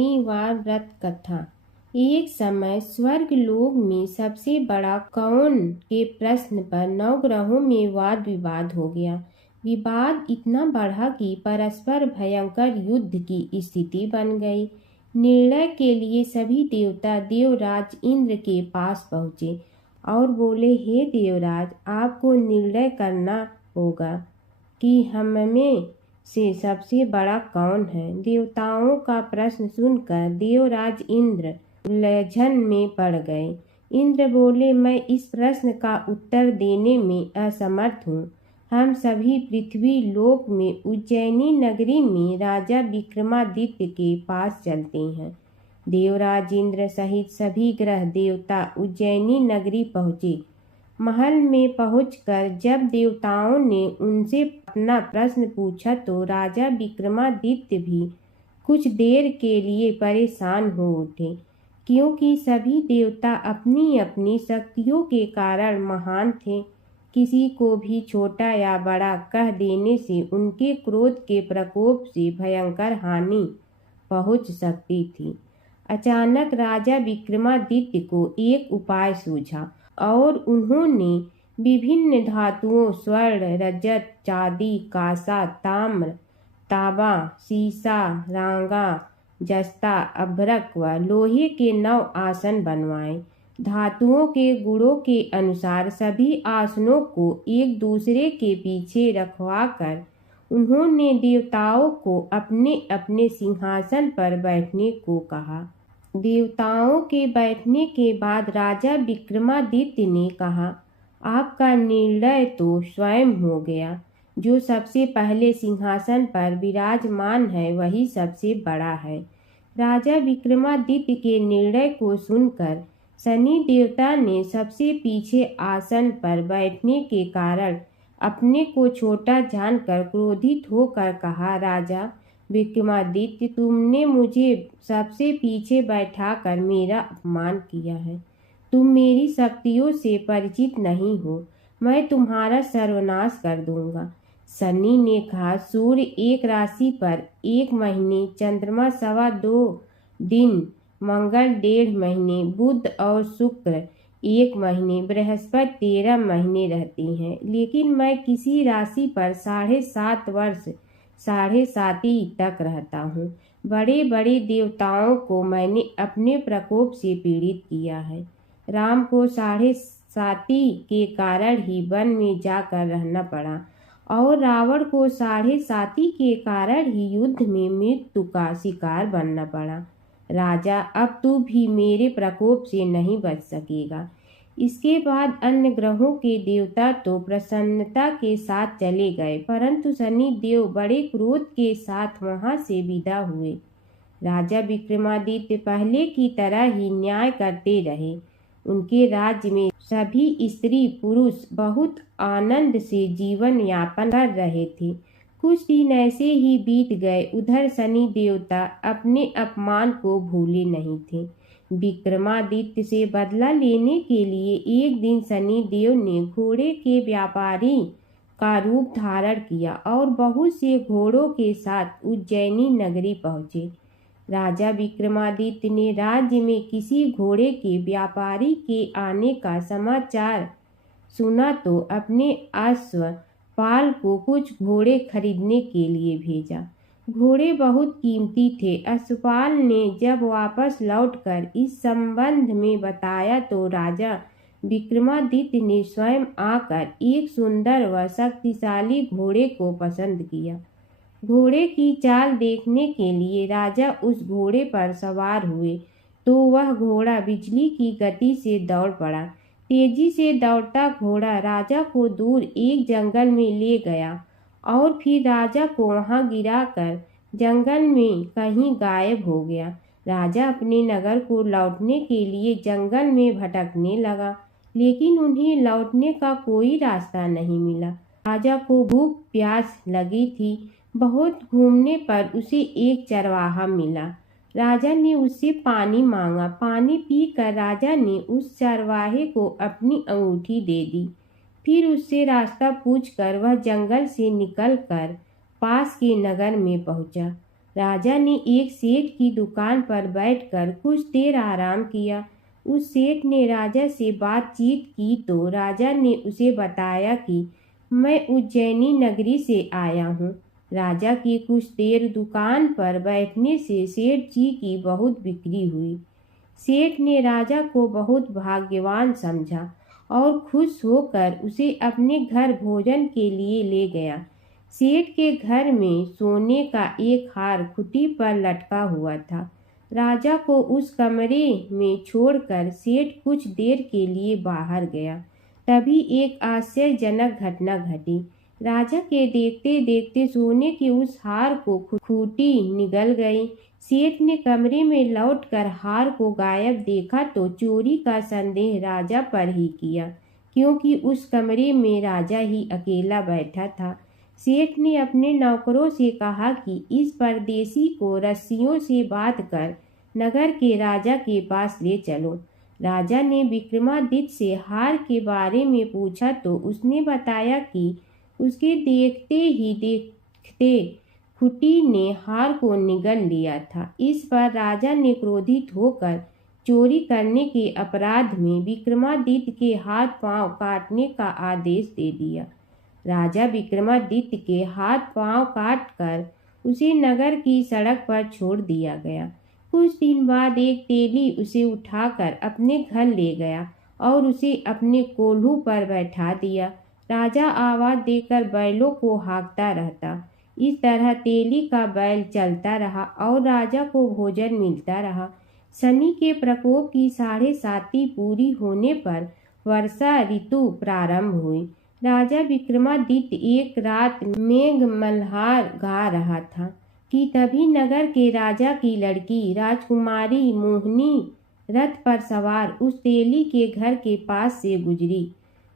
शनिवार व्रत कथा। एक समय स्वर्गलोक में सबसे बड़ा कौन के प्रश्न पर नवग्रहों में वाद विवाद हो गया। विवाद इतना बढ़ा कि परस्पर भयंकर युद्ध की स्थिति बन गई। निर्णय के लिए सभी देवता देवराज इंद्र के पास पहुँचे और बोले, हे देवराज, आपको निर्णय करना होगा कि हमें से सबसे बड़ा कौन है। देवताओं का प्रश्न सुनकर देवराज इंद्र उलझन में पड़ गए। इंद्र बोले, मैं इस प्रश्न का उत्तर देने में असमर्थ हूँ। हम सभी पृथ्वी लोक में उज्जैनी नगरी में राजा विक्रमादित्य के पास चलते हैं। देवराज इंद्र सहित सभी ग्रह देवता उज्जैनी नगरी पहुँचे। महल में पहुंचकर जब देवताओं ने उनसे अपना प्रश्न पूछा तो राजा विक्रमादित्य भी कुछ देर के लिए परेशान हो उठे, क्योंकि सभी देवता अपनी अपनी शक्तियों के कारण महान थे। किसी को भी छोटा या बड़ा कह देने से उनके क्रोध के प्रकोप से भयंकर हानि पहुंच सकती थी। अचानक राजा विक्रमादित्य को एक उपाय सूझा और उन्होंने विभिन्न धातुओं स्वर्ण, रजत, चांदी, कांसा, ताम्र, तांबा, सीसा, रांगा, जस्ता, अभ्रक व लोहे के 9 आसन बनवाए। धातुओं के गुणों के अनुसार सभी आसनों को एक दूसरे के पीछे रखवाकर उन्होंने देवताओं को अपने अपने सिंहासन पर बैठने को कहा। देवताओं के बैठने के बाद राजा विक्रमादित्य ने कहा, आपका निर्णय तो स्वयं हो गया। जो सबसे पहले सिंहासन पर विराजमान है वही सबसे बड़ा है। राजा विक्रमादित्य के निर्णय को सुनकर शनि देवता ने सबसे पीछे आसन पर बैठने के कारण अपने को छोटा जानकर क्रोधित होकर कहा, राजा विक्रमादित्य, तुमने मुझे सबसे पीछे बैठाकर मेरा अपमान किया है। तुम मेरी शक्तियों से परिचित नहीं हो। मैं तुम्हारा सर्वनाश कर दूंगा। शनि ने कहा, सूर्य एक राशि पर 1 महीने, चंद्रमा 2.25 दिन, मंगल 1.5 महीने, बुध और शुक्र 1 महीने, बृहस्पति 13 महीने रहती हैं, लेकिन मैं किसी राशि पर 7.5 वर्ष 7.5 तक रहता हूँ। बड़े बड़े देवताओं को मैंने अपने प्रकोप से पीड़ित किया है। राम को 7.5 के कारण ही वन में जाकर रहना पड़ा और रावण को 7.5 के कारण ही युद्ध में मृत्यु का शिकार बनना पड़ा। राजा, अब तू भी मेरे प्रकोप से नहीं बच सकेगा। इसके बाद अन्य ग्रहों के देवता तो प्रसन्नता के साथ चले गए, परंतु शनि देव बड़े क्रोध के साथ वहां से विदा हुए। राजा विक्रमादित्य पहले की तरह ही न्याय करते रहे। उनके राज्य में सभी स्त्री पुरुष बहुत आनंद से जीवन यापन कर रहे थे। कुछ दिन ऐसे ही बीत गए। उधर शनि देवता अपने अपमान को भूले नहीं थे। विक्रमादित्य से बदला लेने के लिए एक दिन शनि देव ने घोड़े के व्यापारी का रूप धारण किया और बहुत से घोड़ों के साथ उज्जैनी नगरी पहुँचे। राजा विक्रमादित्य ने राज्य में किसी घोड़े के व्यापारी के आने का समाचार सुना तो अपने अश्वपाल को कुछ घोड़े खरीदने के लिए भेजा। घोड़े बहुत कीमती थे। अश्वपाल ने जब वापस लौटकर इस संबंध में बताया तो राजा विक्रमादित्य ने स्वयं आकर एक सुंदर व शक्तिशाली घोड़े को पसंद किया। घोड़े की चाल देखने के लिए राजा उस घोड़े पर सवार हुए तो वह घोड़ा बिजली की गति से दौड़ पड़ा। तेजी से दौड़ता घोड़ा राजा को दूर एक जंगल में ले गया और फिर राजा को वहां गिराकर जंगल में कहीं गायब हो गया। राजा अपने नगर को लौटने के लिए जंगल में भटकने लगा, लेकिन उन्हें लौटने का कोई रास्ता नहीं मिला। राजा को भूख प्यास लगी थी। बहुत घूमने पर उसे एक चरवाहा मिला। राजा ने उससे पानी मांगा। पानी पीकर राजा ने उस चरवाहे को अपनी अंगूठी दे दी। फिर उससे रास्ता पूछकर वह जंगल से निकलकर पास के नगर में पहुंचा। राजा ने एक सेठ की दुकान पर बैठकर कुछ देर आराम किया। उस सेठ ने राजा से बातचीत की तो राजा ने उसे बताया कि मैं उज्जैनी नगरी से आया हूँ। राजा की कुछ देर दुकान पर बैठने से सेठ जी की बहुत बिक्री हुई। सेठ ने राजा को बहुत भाग्यवान समझा और खुश होकर उसे अपने घर भोजन के लिए ले गया। सेठ के घर में सोने का एक हार खुटी पर लटका हुआ था। राजा को उस कमरे में छोड़कर सेठ कुछ देर के लिए बाहर गया। तभी एक आश्चर्यजनक घटना घटी। राजा के देखते देखते सोने के उस हार को खूंटी निगल गई। सेठ ने कमरे में लौटकर हार को गायब देखा तो चोरी का संदेह राजा पर ही किया, क्योंकि उस कमरे में राजा ही अकेला बैठा था। सेठ ने अपने नौकरों से कहा कि इस परदेसी को रस्सियों से बांधकर नगर के राजा के पास ले चलो। राजा ने विक्रमादित्य से हार के बारे में पूछा तो उसने बताया कि उसके देखते खुटी ने हार को निगल लिया था। इस पर राजा ने क्रोधित होकर चोरी करने के अपराध में विक्रमादित्य के हाथ पांव काटने का आदेश दे दिया। राजा विक्रमादित्य के हाथ पांव काटकर उसे नगर की सड़क पर छोड़ दिया गया। कुछ दिन बाद एक तेली उसे उठाकर अपने घर ले गया और उसे अपने कोल्हू पर बैठा दिया। राजा आवाज देकर बैलों को हाँकता रहता। इस तरह तेली का बैल चलता रहा और राजा को भोजन मिलता रहा। शनि के प्रकोप की 7.5 पूरी होने पर वर्षा ऋतु प्रारंभ हुई। राजा विक्रमादित्य एक रात मेघ मल्हार गा रहा था कि तभी नगर के राजा की लड़की राजकुमारी मोहिनी रथ पर सवार उस तेली के घर के पास से गुजरी।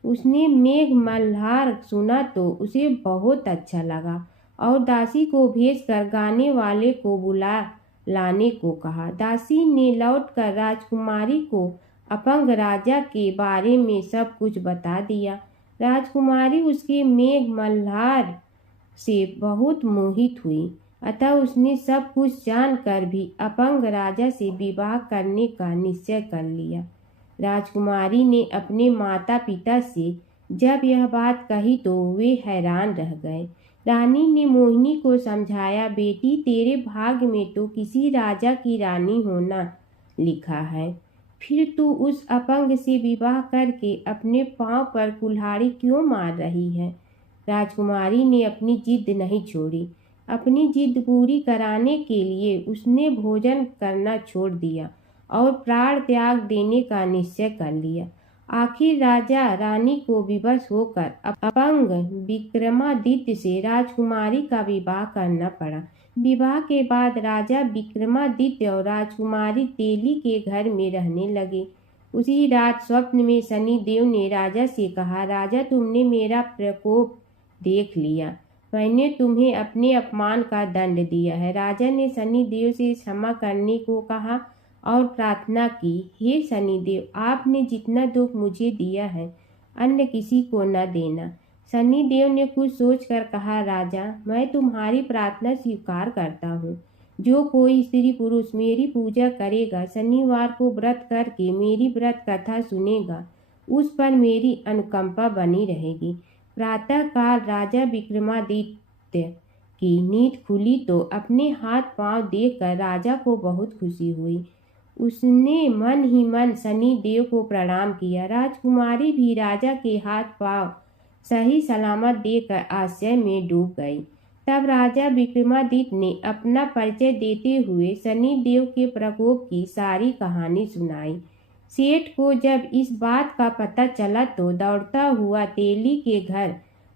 उसने मेघ मल्हार सुना तो उसे बहुत अच्छा लगा और दासी को भेजकर गाने वाले को बुला लाने को कहा। दासी ने लौटकर राजकुमारी को अपंग राजा के बारे में सब कुछ बता दिया। राजकुमारी उसके मेघ मल्हार से बहुत मोहित हुई, अतः उसने सब कुछ जानकर भी अपंग राजा से विवाह करने का निश्चय कर लिया। राजकुमारी ने अपने माता पिता से जब यह बात कही तो वे हैरान रह गए। रानी ने मोहिनी को समझाया, बेटी तेरे भाग्य में तो किसी राजा की रानी होना लिखा है, फिर तू उस अपंग से विवाह करके अपने पांव पर कुल्हाड़ी क्यों मार रही है। राजकुमारी ने अपनी जिद नहीं छोड़ी। अपनी जिद पूरी कराने के लिए उसने भोजन करना छोड़ दिया और प्राण त्याग देने का निश्चय कर लिया। आखिर राजा रानी को विवश होकर अपंग विक्रमादित्य से राजकुमारी का विवाह करना पड़ा। विवाह के बाद राजा विक्रमादित्य और राजकुमारी तेली के घर में रहने लगे। उसी रात स्वप्न में शनिदेव ने राजा से कहा, राजा तुमने मेरा प्रकोप देख लिया, मैंने तुम्हें अपने अपमान का दंड दिया है। राजा ने शनिदेव से क्षमा करने को कहा और प्रार्थना की, हे शनिदेव आपने जितना दुख मुझे दिया है अन्य किसी को न देना। शनिदेव ने कुछ सोचकर कहा, राजा मैं तुम्हारी प्रार्थना स्वीकार करता हूँ। जो कोई स्त्री पुरुष मेरी पूजा करेगा, शनिवार को व्रत करके मेरी व्रत कथा सुनेगा, उस पर मेरी अनुकंपा बनी रहेगी। प्रातःकाल राजा विक्रमादित्य की नींद खुली तो अपने हाथ पांव देखकर राजा को बहुत खुशी हुई। उसने मन ही मन शनिदेव को प्रणाम किया। राजकुमारी भी राजा के हाथ पांव सही सलामत देखकर आश्चर्य में डूब गई। तब राजा विक्रमादित्य ने अपना परिचय देते हुए शनिदेव के प्रकोप की सारी कहानी सुनाई। सेठ को जब इस बात का पता चला तो दौड़ता हुआ तेली के घर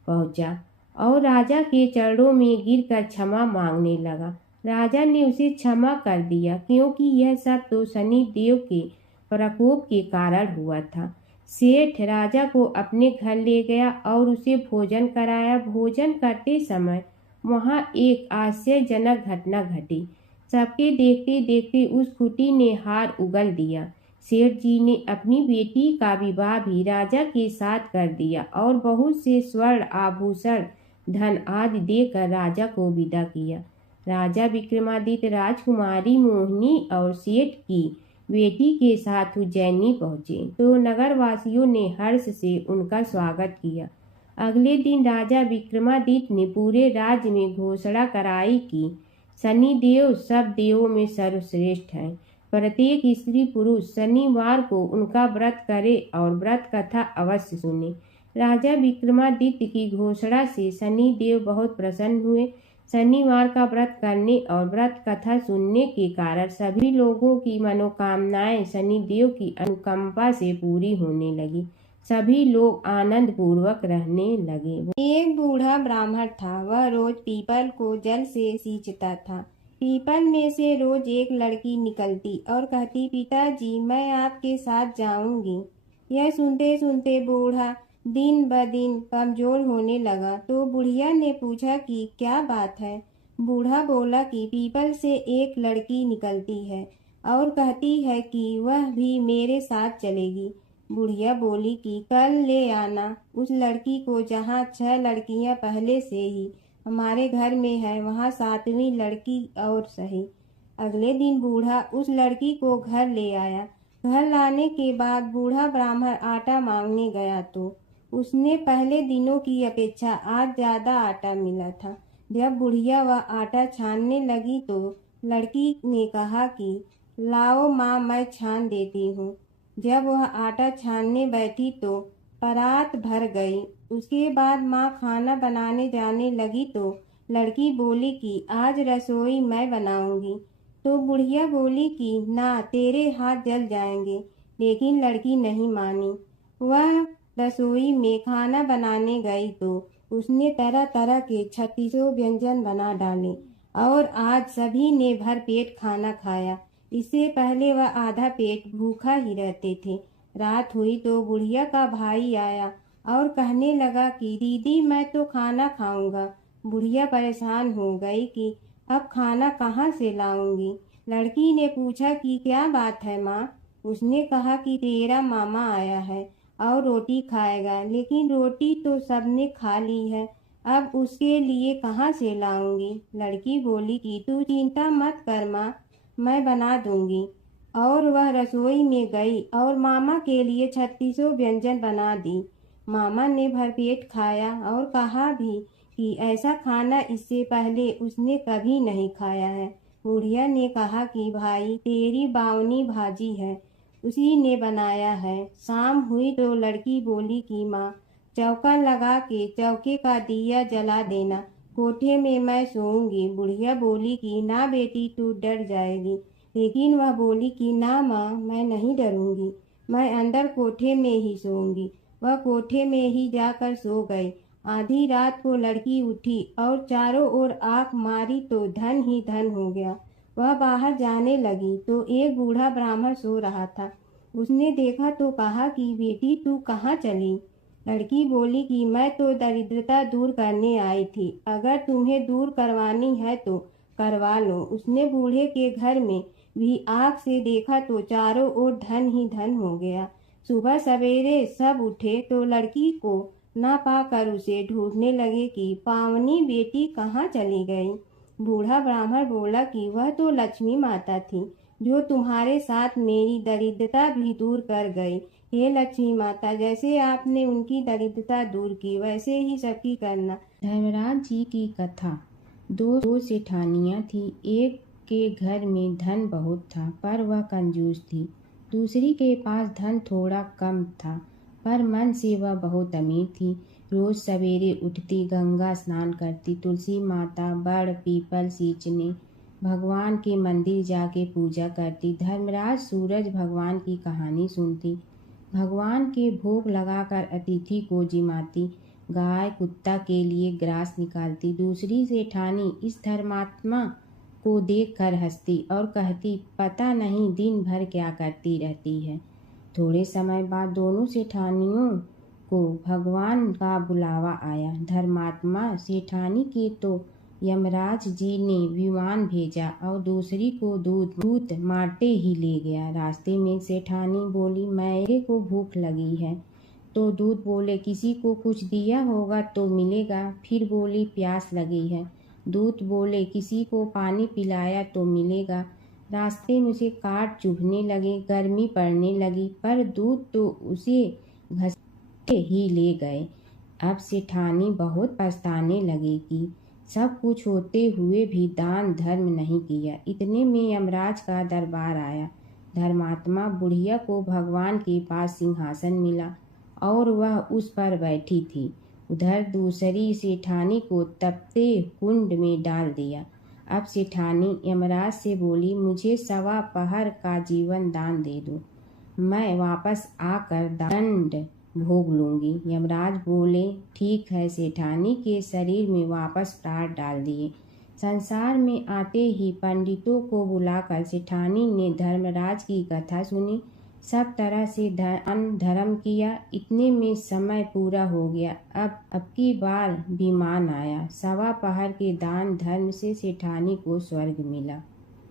पहुंचा और राजा के चरणों में गिरकर क्षमा मांगने लगा। राजा ने उसे क्षमा कर दिया, क्योंकि यह सब तो शनिदेव के प्रकोप के कारण हुआ था। सेठ राजा को अपने घर ले गया और उसे भोजन कराया। भोजन करते समय वहां एक आश्चर्यजनक घटना घटी। सबके देखते देखते उस खुटी ने हार उगल दिया। सेठ जी ने अपनी बेटी का विवाह भी राजा के साथ कर दिया और बहुत से स्वर्ण आभूषण धन आदि देकर राजा को विदा किया। राजा विक्रमादित्य राजकुमारी मोहिनी और सेठ की बेटी के साथ उज्जैनी पहुंचे तो नगरवासियों ने हर्ष से उनका स्वागत किया। अगले दिन राजा विक्रमादित्य ने पूरे राज्य में घोषणा कराई कि शनिदेव सब देवों में सर्वश्रेष्ठ हैं। प्रत्येक स्त्री पुरुष शनिवार को उनका व्रत करे और व्रत कथा अवश्य सुने। राजा विक्रमादित्य की घोषणा से शनिदेव बहुत प्रसन्न हुए। शनिवार का व्रत करने और व्रत कथा सुनने के कारण सभी लोगों की मनोकामनाएं शनिदेव की अनुकंपा से पूरी होने लगी। सभी लोग आनंद पूर्वक रहने लगे। एक बूढ़ा ब्राह्मण था। वह रोज पीपल को जल से सींचता था। पीपल में से रोज एक लड़की निकलती और कहती, पिताजी मैं आपके साथ जाऊंगी। यह सुनते सुनते बूढ़ा दिन ब दिन कमजोर होने लगा। तो बुढ़िया ने पूछा कि क्या बात है। बूढ़ा बोला कि पीपल से एक लड़की निकलती है और कहती है कि वह भी मेरे साथ चलेगी। बुढ़िया बोली कि कल ले आना उस लड़की को, जहाँ 6 लड़कियां पहले से ही हमारे घर में है, वहाँ 7वीं लड़की और सही। अगले दिन बूढ़ा उस लड़की को घर ले आया। घर लाने के बाद बूढ़ा ब्राह्मण आटा मांगने गया तो उसने पहले दिनों की अपेक्षा आज ज्यादा आटा मिला था। जब बुढ़िया वह आटा छानने लगी तो लड़की ने कहा कि लाओ माँ, मैं छान देती हूँ। जब वह आटा छानने बैठी तो परात भर गई। उसके बाद माँ खाना बनाने जाने लगी तो लड़की बोली कि आज रसोई मैं बनाऊंगी। तो बुढ़िया बोली कि ना, तेरे हाथ जल जाएंगे। लेकिन लड़की नहीं मानी। वह रसोई में खाना बनाने गई तो उसने तरह तरह के 36 व्यंजन बना डाले और आज सभी ने भर पेट खाना खाया। इससे पहले वह आधा पेट भूखा ही रहते थे। रात हुई तो बुढ़िया का भाई आया और कहने लगा कि दीदी मैं तो खाना खाऊंगा। बुढ़िया परेशान हो गई कि अब खाना कहाँ से लाऊंगी। लड़की ने पूछा कि क्या बात है माँ। उसने कहा कि तेरा मामा आया है और रोटी खाएगा, लेकिन रोटी तो सबने खा ली है, अब उसके लिए कहाँ से लाऊंगी। लड़की बोली कि तू चिंता मत कर माँ, मैं बना दूंगी। और वह रसोई में गई और मामा के लिए 36 व्यंजन बना दी। मामा ने भरपेट खाया और कहा भी कि ऐसा खाना इससे पहले उसने कभी नहीं खाया है। बुढ़िया ने कहा कि भाई तेरी बावनी भाजी है, उसी ने बनाया है। शाम हुई तो लड़की बोली कि माँ चौका लगा के चौके का दिया जला देना, कोठे में मैं सोऊंगी। बुढ़िया बोली कि ना बेटी तू डर जाएगी। लेकिन वह बोली कि ना माँ, मैं नहीं डरूंगी, मैं अंदर कोठे में ही सोऊंगी। वह कोठे में ही जाकर सो गई। आधी रात को लड़की उठी और चारों ओर आंख मारी तो धन ही धन हो गया। वह बाहर जाने लगी तो एक बूढ़ा ब्राह्मण सो रहा था। उसने देखा तो कहा कि बेटी तू कहाँ चली। लड़की बोली कि मैं तो दरिद्रता दूर करने आई थी, अगर तुम्हें दूर करवानी है तो करवा लो। उसने बूढ़े के घर में भी आँख से देखा तो चारों ओर धन ही धन हो गया। सुबह सवेरे सब उठे तो लड़की को ना पाकर उसे ढूंढने लगे कि पावनी बेटी कहाँ चली गई। बूढ़ा ब्राह्मण बोला कि वह तो लक्ष्मी माता थी, जो तुम्हारे साथ मेरी दरिद्रता भी दूर कर गई। हे लक्ष्मी माता, जैसे आपने उनकी दरिद्रता दूर की वैसे ही सबकी करना। धर्मराज जी की कथा। दो सेठानियाँ थी। एक के घर में धन बहुत था पर वह कंजूस थी। दूसरी के पास धन थोड़ा कम था पर मन से वह बहुत अमीर थी। रोज सवेरे उठती, गंगा स्नान करती, तुलसी माता, बड़, पीपल सींचने, भगवान के मंदिर जाके पूजा करती। धर्मराज सूरज भगवान की कहानी सुनती, भगवान के भोग लगाकर अतिथि को जिमाती, गाय कुत्ता के लिए ग्रास निकालती। दूसरी सेठानी इस धर्मात्मा को देखकर हंसती और कहती, पता नहीं दिन भर क्या करती रहती है। थोड़े समय बाद दोनों सेठानियों को भगवान का बुलावा आया। धर्मात्मा सेठानी के तो यमराज जी ने विमान भेजा और दूसरी को दूत मारते ही ले गया। रास्ते में सेठानी बोली, मेरे को भूख लगी है। तो दूत बोले, किसी को कुछ दिया होगा तो मिलेगा। फिर बोली, प्यास लगी है। दूत बोले, किसी को पानी पिलाया तो मिलेगा। रास्ते में उसे काट चुभने लगे, गर्मी पड़ने लगी, पर दूत तो उसे घसीटे ही ले गए। अब सेठानी बहुत पछताने लगी कि सब कुछ होते हुए भी दान धर्म नहीं किया। इतने में यमराज का दरबार आया। धर्मात्मा बुढ़िया को भगवान के पास सिंहासन मिला और वह उस पर बैठी थी। उधर दूसरी सेठानी को तपते कुंड में डाल दिया। अब सेठानी यमराज से बोली, मुझे 1.25 पहर का जीवन दान दे दो, मैं वापस आकर दंड भोग लूंगी। यमराज बोले, ठीक है। सेठानी के शरीर में वापस प्राण डाल दिए। संसार में आते ही पंडितों को बुलाकर सेठानी ने धर्मराज की कथा सुनी, सब तरह से दान धर्म किया। इतने में समय पूरा हो गया। अब की बार विमान आया। 1.25 पहर के दान धर्म से सेठानी को स्वर्ग मिला।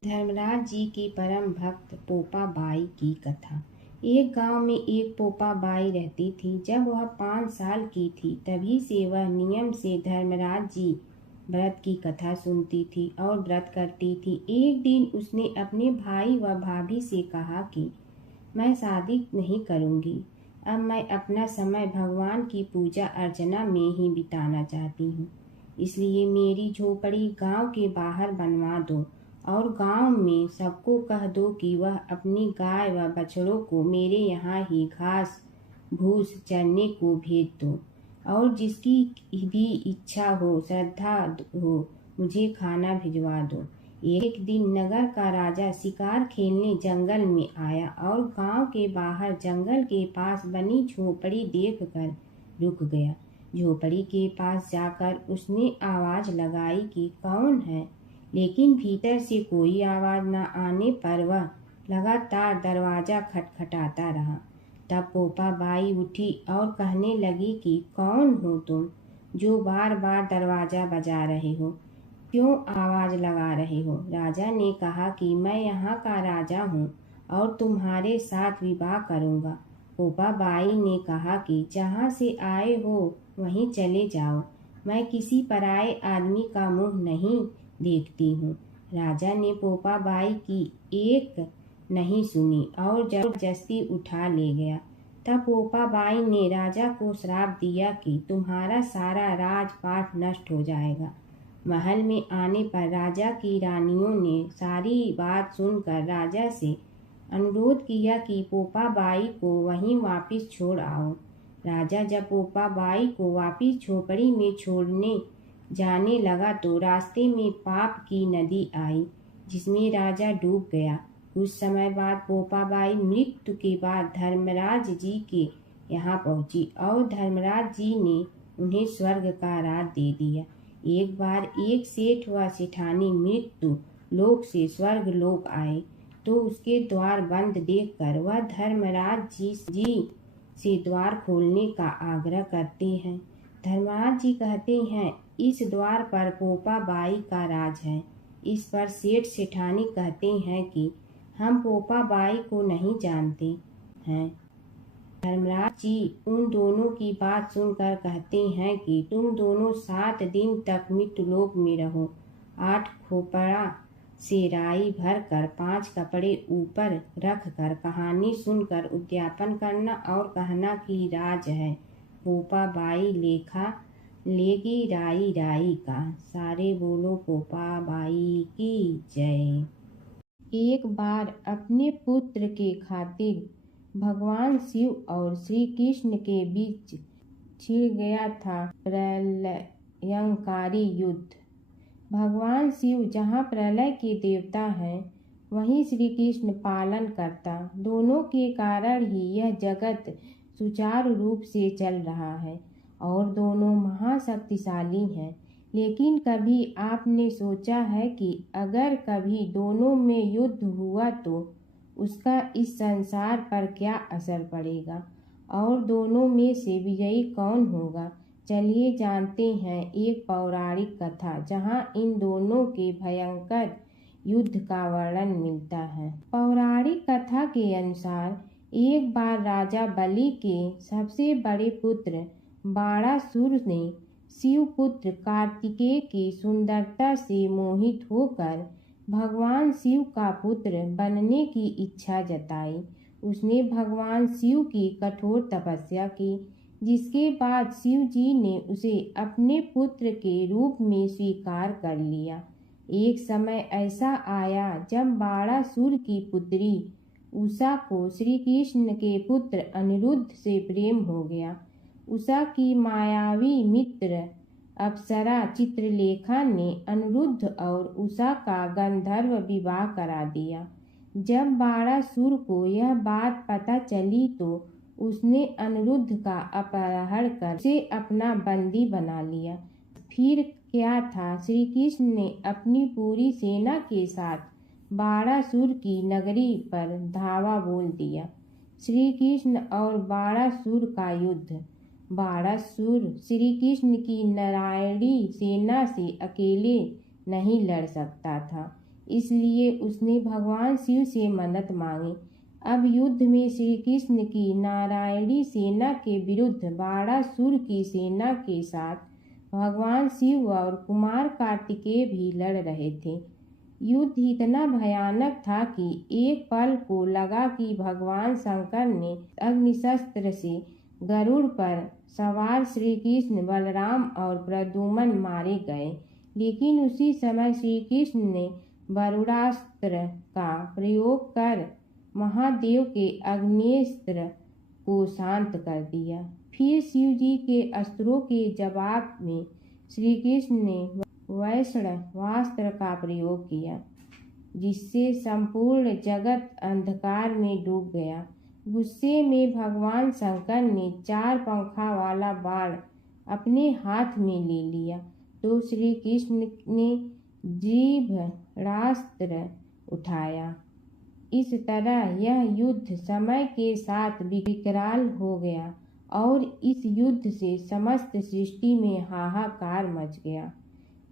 धर्मराज जी की परम भक्त पोपा बाई की कथा। एक गांव में एक पोपा बाई रहती थी। जब वह 5 साल की थी तभी से वह नियम से धर्मराज जी व्रत की कथा सुनती थी और व्रत करती थी। एक दिन उसने अपने भाई व भाभी से कहा कि मैं शादी नहीं करूंगी, अब मैं अपना समय भगवान की पूजा अर्चना में ही बिताना चाहती हूँ। इसलिए मेरी झोपड़ी गांव के बाहर बनवा दो और गांव में सबको कह दो कि वह अपनी गाय व बछड़ों को मेरे यहाँ ही घास भूस चरने को भेज दो और जिसकी भी इच्छा हो, श्रद्धा हो, मुझे खाना भिजवा दो। एक दिन नगर का राजा शिकार खेलने जंगल में आया और गांव के बाहर जंगल के पास बनी झोपड़ी देखकर रुक गया। झोपड़ी के पास जाकर उसने आवाज लगाई कि कौन है, लेकिन भीतर से कोई आवाज न आने पर वह लगातार दरवाजा खटखटाता रहा। तब पोपा बाई उठी और कहने लगी कि कौन हो तुम जो बार बार दरवाजा बजा रहे हो, क्यों आवाज लगा रहे हो? राजा ने कहा कि मैं यहाँ का राजा हूँ और तुम्हारे साथ विवाह करूँगा। पोपा बाई ने कहा कि जहाँ से आए हो वहीं चले जाओ, मैं किसी पराये आदमी का मुंह नहीं देखती हूँ। राजा ने पोपा बाई की एक नहीं सुनी और जबरदस्ती उठा ले गया। तब पोपा बाई ने राजा को श्राप दिया कि तुम्हारा सारा राजपाट नष्ट हो जाएगा। महल में आने पर राजा की रानियों ने सारी बात सुनकर राजा से अनुरोध किया कि पोपा बाई को वहीं वापस छोड़ आओ। राजा जब पोपा बाई को वापस झोपड़ी में छोड़ने जाने लगा तो रास्ते में पाप की नदी आई जिसमें राजा डूब गया। कुछ समय बाद पोपा बाई मृत्यु के बाद धर्मराज जी के यहाँ पहुंची और धर्मराज जी ने उन्हें स्वर्ग का राज दे दिया। एक बार एक सेठ व सेठानी मृत्यु लोक से स्वर्ग लोक आए तो उसके द्वार बंद देखकर वह धर्मराज जी से द्वार खोलने का आग्रह करते हैं। धर्मराज जी कहते हैं, इस द्वार पर पोपा बाई का राज है। इस पर सेठ सेठानी कहते हैं कि हम पोपा बाई को नहीं जानते हैं। धर्मराज जी उन दोनों की बात सुनकर कहते हैं कि तुम दोनों 7 दिन तक मृत्युलोक में रहो। 8 खोपड़ा से राई भर कर 5 कपड़े ऊपर रख कर कहानी सुनकर उद्यापन करना और कहना कि राज है, पोपा बाई लेखा लेगी राई राई का। सारे बोलो पोपा बाई की जय। एक बार अपने पुत्र के खातिर भगवान शिव और श्री कृष्ण के बीच छिड़ गया था प्रलयंकारी युद्ध। भगवान शिव जहाँ प्रलय के देवता हैं, वहीं श्री कृष्ण पालन करता। दोनों के कारण ही यह जगत सुचारू रूप से चल रहा है और दोनों महाशक्तिशाली हैं। लेकिन कभी आपने सोचा है कि अगर कभी दोनों में युद्ध हुआ तो उसका इस संसार पर क्या असर पड़ेगा और दोनों में से विजयी कौन होगा? चलिए जानते हैं एक पौराणिक कथा जहां इन दोनों के भयंकर युद्ध का वर्णन मिलता है। पौराणिक कथा के अनुसार एक बार राजा बलि के सबसे बड़े पुत्र बाणासुर ने शिवपुत्र कार्तिकेय की सुंदरता से मोहित होकर भगवान शिव का पुत्र बनने की इच्छा जताई। उसने भगवान शिव की कठोर तपस्या की, जिसके बाद शिव जी ने उसे अपने पुत्र के रूप में स्वीकार कर लिया। एक समय ऐसा आया जब बाणासुर की पुत्री उषा को श्री कृष्ण के पुत्र अनिरुद्ध से प्रेम हो गया। उषा की मायावी मित्र अप्सरा चित्रलेखा ने अनिरुद्ध और उषा का गंधर्व विवाह करा दिया। जब बाणासुर को यह बात पता चली तो उसने अनिरुद्ध का अपहरण कर उसे अपना बंदी बना लिया। फिर क्या था, श्री कृष्ण ने अपनी पूरी सेना के साथ बाणासुर की नगरी पर धावा बोल दिया। श्री कृष्ण और बाणासुर का युद्ध। बाणासुर श्री कृष्ण की नारायणी सेना से अकेले नहीं लड़ सकता था, इसलिए उसने भगवान शिव से मदद मांगी। अब युद्ध में श्री कृष्ण की नारायणी सेना के विरुद्ध बाणासुर की सेना के साथ भगवान शिव और कुमार कार्तिकेय भी लड़ रहे थे। युद्ध इतना भयानक था कि एक पल को लगा कि भगवान शंकर ने अग्निशस्त्र से गरुड़ पर सवार श्री कृष्ण, बलराम और प्रद्युम्न मारे गए। लेकिन उसी समय श्री कृष्ण ने वरुणास्त्र का प्रयोग कर महादेव के अग्नेस्त्र को शांत कर दिया। फिर शिव जी के अस्त्रों के जवाब में श्री कृष्ण ने वैष्णवास्त्र का प्रयोग किया, जिससे संपूर्ण जगत अंधकार में डूब गया। गुस्से में भगवान शंकर ने 4 पंखा वाला बाण अपने हाथ में ले लिया तो श्री कृष्ण ने जीभरास्त्र उठाया। इस तरह यह युद्ध समय के साथ विकराल हो गया और इस युद्ध से समस्त सृष्टि में हाहाकार मच गया।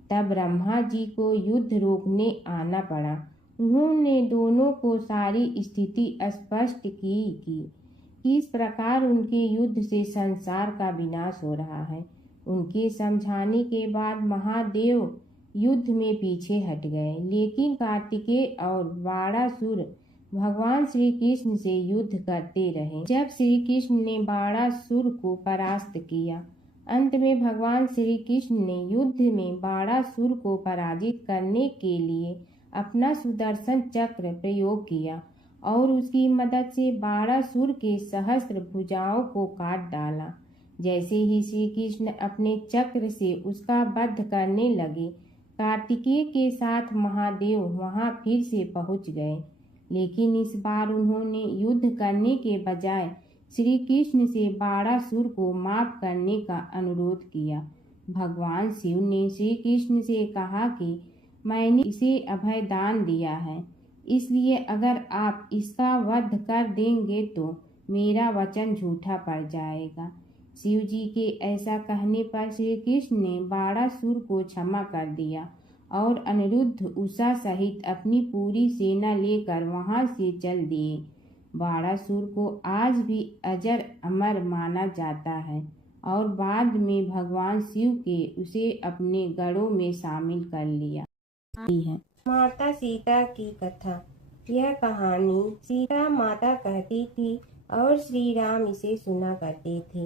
तब ब्रह्मा जी को युद्ध रोकने आना पड़ा। उन्होंने दोनों को सारी स्थिति स्पष्ट की कि किस प्रकार उनके युद्ध से संसार का विनाश हो रहा है। उनके समझाने के बाद महादेव युद्ध में पीछे हट गए, लेकिन कार्तिकेय और बाणासुर भगवान श्री कृष्ण से युद्ध करते रहे। जब श्री कृष्ण ने बाणासुर को परास्त किया, अंत में भगवान श्री कृष्ण ने युद्ध में बाणासुर को पराजित करने के लिए अपना सुदर्शन चक्र प्रयोग किया और उसकी मदद से बाणासुर के सहस्त्र भुजाओं को काट डाला। जैसे ही श्री कृष्ण अपने चक्र से उसका वध करने लगे, कार्तिकेय के साथ महादेव वहां फिर से पहुंच गए, लेकिन इस बार उन्होंने युद्ध करने के बजाय श्री कृष्ण से बाणासुर को माफ करने का अनुरोध किया। भगवान शिव ने श्री कृष्ण से कहा कि मैंने इसे अभय दान दिया है, इसलिए अगर आप इसका वध कर देंगे तो मेरा वचन झूठा पड़ जाएगा। शिव जी के ऐसा कहने पर श्री कृष्ण ने बाणासुर को क्षमा कर दिया और अनिरुद्ध, उषा सहित अपनी पूरी सेना लेकर वहां से चल दिए। बाणासुर को आज भी अजर अमर माना जाता है और बाद में भगवान शिव के उसे अपने गढ़ों में शामिल कर लिया है। माता सीता की कथा। यह कहानी सीता माता कहती थी और श्री राम इसे सुना करते थे।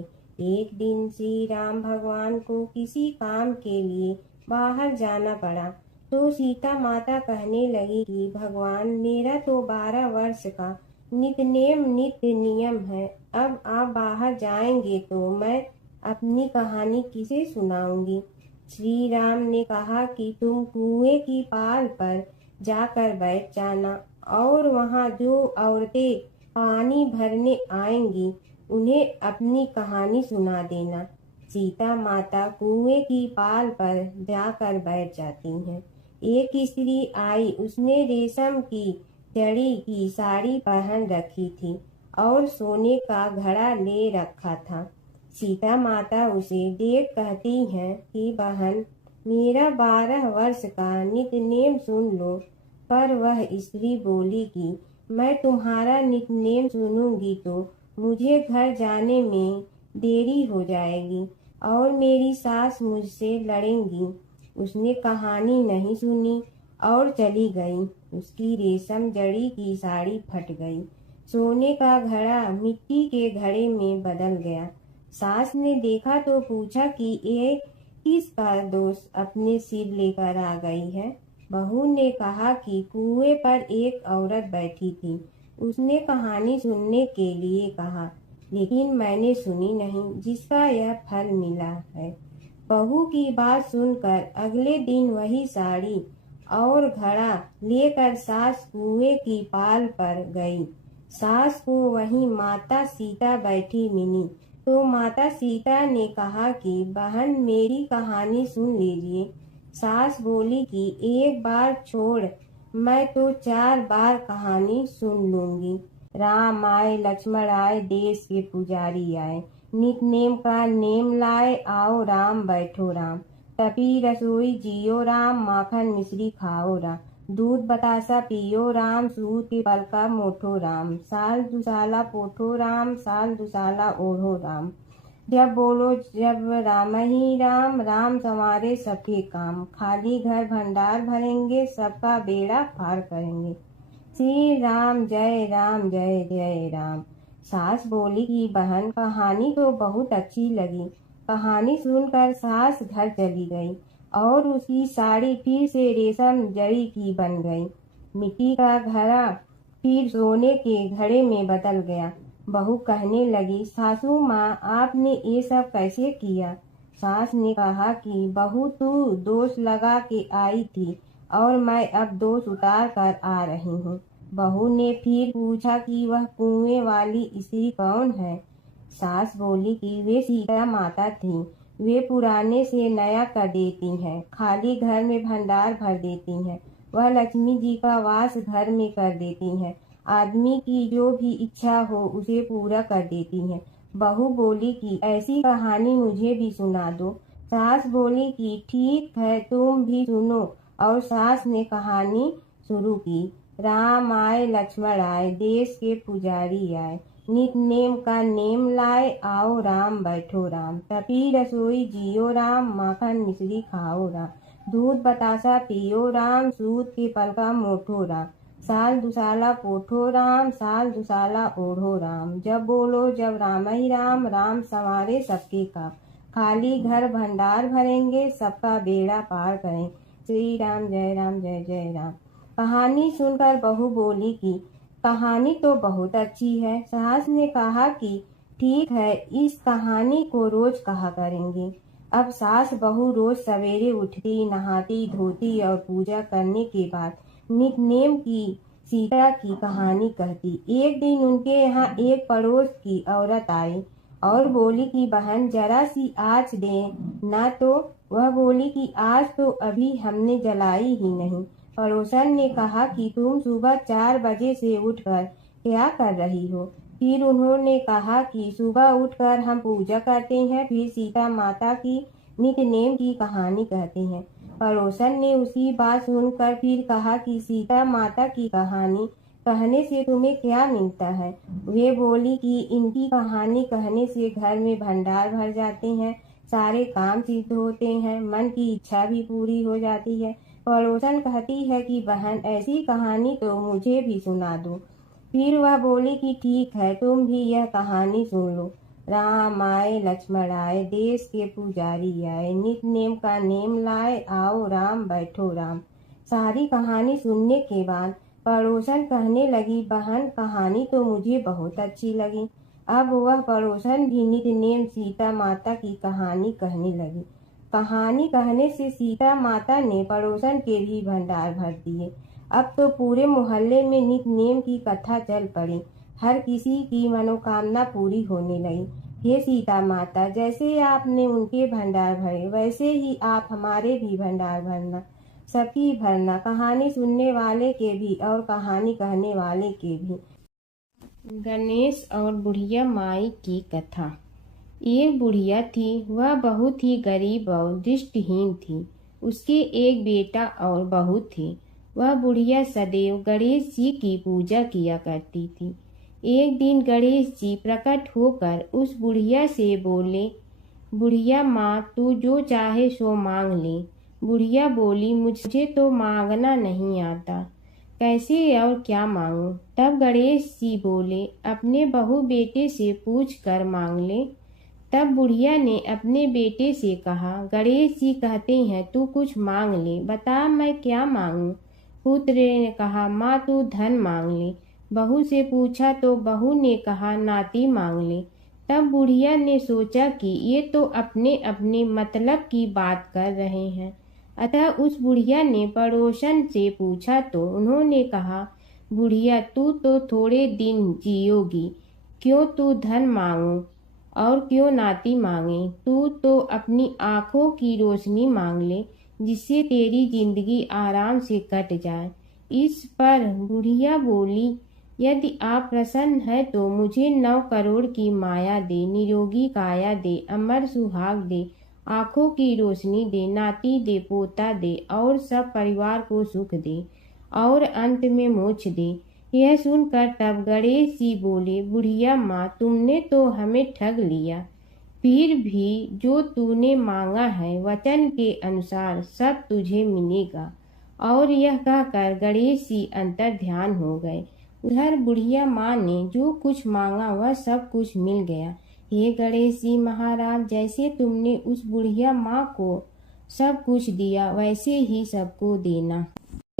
एक दिन श्री राम भगवान को किसी काम के लिए बाहर जाना पड़ा तो सीता माता कहने लगी कि भगवान, मेरा तो 12 वर्ष का नित्य नियम है। अब आप बाहर जाएंगे तो मैं अपनी कहानी किसे सुनाऊंगी। श्री राम ने कहा कि तुम कुएं की पाल पर जाकर बैठ जाना और वहां जो औरतें पानी भरने आएंगी उन्हें अपनी कहानी सुना देना। सीता माता कुएं की पाल पर जाकर बैठ जाती हैं। एक स्त्री आई, उसने रेशम की जड़ी की साड़ी पहन रखी थी और सोने का घड़ा ले रखा था। सीता माता उसे देख कहती हैं कि बहन, मेरा 12 वर्ष का नित्य नेम सुन लो। पर वह स्त्री बोली कि मैं तुम्हारा नित्य नेम सुनूंगी तो मुझे घर जाने में देरी हो जाएगी। और मेरी सास मुझसे लड़ेंगी। उसने कहानी नहीं सुनी और चली गई। उसकी रेशम जड़ी की साड़ी फट गई। सोने का घड़ा मिट्टी के घड़े में बदल गया। सास ने देखा तो पूछा कि ये किसका दोष अपने सिर लेकर आ गई है। बहू ने कहा कि कुएं पर एक औरत बैठी थी। उसने कहानी सुनने के लिए कहा, लेकिन मैंने सुनी नहीं, जिसका यह फल मिला है। बहू की बात सुनकर अगले दिन वही साड़ी और घड़ा लेकर सास कुएं की पाल पर गई। सास को वहीं माता सीता बैठी मिली तो माता सीता ने कहा कि बहन मेरी कहानी सुन लीजिए। सास बोली कि एक बार छोड़, मैं तो 4 बार कहानी सुन लूंगी। राम आए लक्ष्मण आए देश के पुजारी आए, नित नेम का नेम लाए आओ राम बैठो राम। तपी रसोई जियो राम, माखन मिश्री खाओ राम। दूध बतासा पियो राम, सूत के पल का मोठो राम। साल दुसाला पोठो राम, साल दुसाला ओढ़ो राम। जब बोलो जब राम ही राम, राम संवारे सबके काम। खाली घर भंडार भरेंगे, सबका बेड़ा पार करेंगे। श्री राम जय जय राम। सास बोली कि बहन कहानी तो बहुत अच्छी लगी। कहानी सुनकर सास घर चली गई और उसकी साड़ी फिर से रेशम जड़ी की बन गई। मिट्टी का घड़ा फिर सोने के घड़े में बदल गया। बहू कहने लगी, सासू माँ आपने ये सब कैसे किया। सास ने कहा कि बहू तू दोष लगा के आई थी और मैं अब दोष उतार कर आ रही हूँ। बहू ने फिर पूछा कि वह कुएं वाली स्त्री कौन है। सास बोली कि वे सीता माता थी। वे पुराने से नया कर देती हैं, खाली घर में भंडार भर देती हैं। वह लक्ष्मी जी का वास घर में कर देती हैं। आदमी की जो भी इच्छा हो उसे पूरा कर देती हैं। बहू बोली कि ऐसी कहानी मुझे भी सुना दो। सास बोली कि ठीक है तुम भी सुनो, और सास ने कहानी शुरू की। राम आए लक्ष्मण आए देश के पुजारी आए, नित नेम का नेम लाए आओ राम बैठो राम। तपी रसोई जियो राम, माखन मिश्री खाओ राम। दूध बतासा पियो राम, सूत के पल का मोठो राम। साल दुसाला पोठो राम, साल दुसाला ओढ़ो राम। जब बोलो जब राम ही राम, राम संवारे सबके काम। खाली घर भंडार भरेंगे, सबका बेड़ा पार करें। श्री राम जय राम। कहानी सुनकर बहू बोली कि कहानी तो बहुत अच्छी है। सास ने कहा कि ठीक है, इस कहानी को रोज कहा करेंगे। अब सास बहू रोज सवेरे उठती, नहाती धोती और पूजा करने के बाद नित नेम की सीता की कहानी कहती। एक दिन उनके यहाँ एक पड़ोस की औरत आई और बोली कि बहन जरा सी आँच दे ना। तो वह बोली कि आज तो अभी हमने जलाई ही नहीं। पड़ोसन ने कहा कि तुम सुबह 4 बजे से उठकर क्या कर रही हो। फिर उन्होंने कहा कि सुबह उठकर हम पूजा करते हैं, फिर सीता माता की नित्य नेम की कहानी कहते हैं। पड़ोसन ने उसकी बात सुनकर फिर कहा कि सीता माता की कहानी कहने से तुम्हें क्या मिलता है। वे बोली कि इनकी कहानी कहने से घर में भंडार भर जाते हैं, सारे काम सिद्ध होते हैं, मन की इच्छा भी पूरी हो जाती है। पड़ोसन कहती है कि बहन ऐसी कहानी तो मुझे भी सुना दो। फिर वह बोली कि ठीक है तुम भी यह कहानी सुन लो। राम आए लक्ष्मण आए देश के पुजारी आए, नित नेम का नेम लाए आओ राम बैठो राम। सारी कहानी सुनने के बाद पड़ोसन कहने लगी, बहन कहानी तो मुझे बहुत अच्छी लगी। अब वह पड़ोसन भी नित नेम सीता माता की कहानी कहने लगी। कहानी कहने से सीता माता ने पड़ोसन के भी भंडार भर दिए। अब तो पूरे मोहल्ले में नित नेम की कथा चल पड़ी। हर किसी की मनोकामना पूरी होने लगी। हे सीता माता, जैसे आपने उनके भंडार भरे वैसे ही आप हमारे भी भंडार भरना, सबकी भरना, कहानी सुनने वाले के भी और कहानी कहने वाले के भी। गणेश और बुढ़िया माई की कथा। एक बुढ़िया थी, वह बहुत ही गरीब और दृष्टिहीन थी। उसके एक बेटा और बहू थी। वह बुढ़िया सदैव गणेश जी की पूजा किया करती थी। एक दिन गणेश जी प्रकट होकर उस बुढ़िया से बोले बुढ़िया माँ तू जो चाहे सो मांग ले। बुढ़िया बोली मुझे तो मांगना नहीं आता, कैसे और क्या मांगूं। तब गणेश जी बोले अपने बहू बेटे से पूछ कर मांग ले। तब बुढ़िया ने अपने बेटे से कहा गणेश जी कहते हैं तू कुछ मांग ले, बता मैं क्या मांगूं। पुत्र ने कहा माँ तू धन मांग ले। बहू से पूछा तो बहू ने कहा नाती मांग ले। तब बुढ़िया ने सोचा कि ये तो अपने अपने मतलब की बात कर रहे हैं, अतः उस बुढ़िया ने पड़ोसन से पूछा तो उन्होंने कहा बुढ़िया तू तो थोड़े दिन जियोगी, क्यों तू धन मांगो और क्यों नाती मांगे। तू तो अपनी आंखों की रोशनी मांग ले, जिससे तेरी जिंदगी आराम से कट जाए। इस पर बुढ़िया बोली यदि आप प्रसन्न है तो मुझे 9 करोड़ की माया दे, निरोगी काया दे, अमर सुहाग दे, आंखों की रोशनी दे, नाती दे, पोता दे और सब परिवार को सुख दे और अंत में मोक्ष दे। यह सुनकर तब गणेश जी बोले बुढ़िया माँ तुमने तो हमें ठग लिया, फिर भी जो तूने मांगा है वचन के अनुसार सब तुझे मिलेगा। और यह कहकर गणेश जी अंतर ध्यान हो गए। उधर बुढ़िया माँ ने जो कुछ मांगा वह सब कुछ मिल गया। हे गणेश जी महाराज, जैसे तुमने उस बुढ़िया माँ को सब कुछ दिया वैसे ही सबको देना।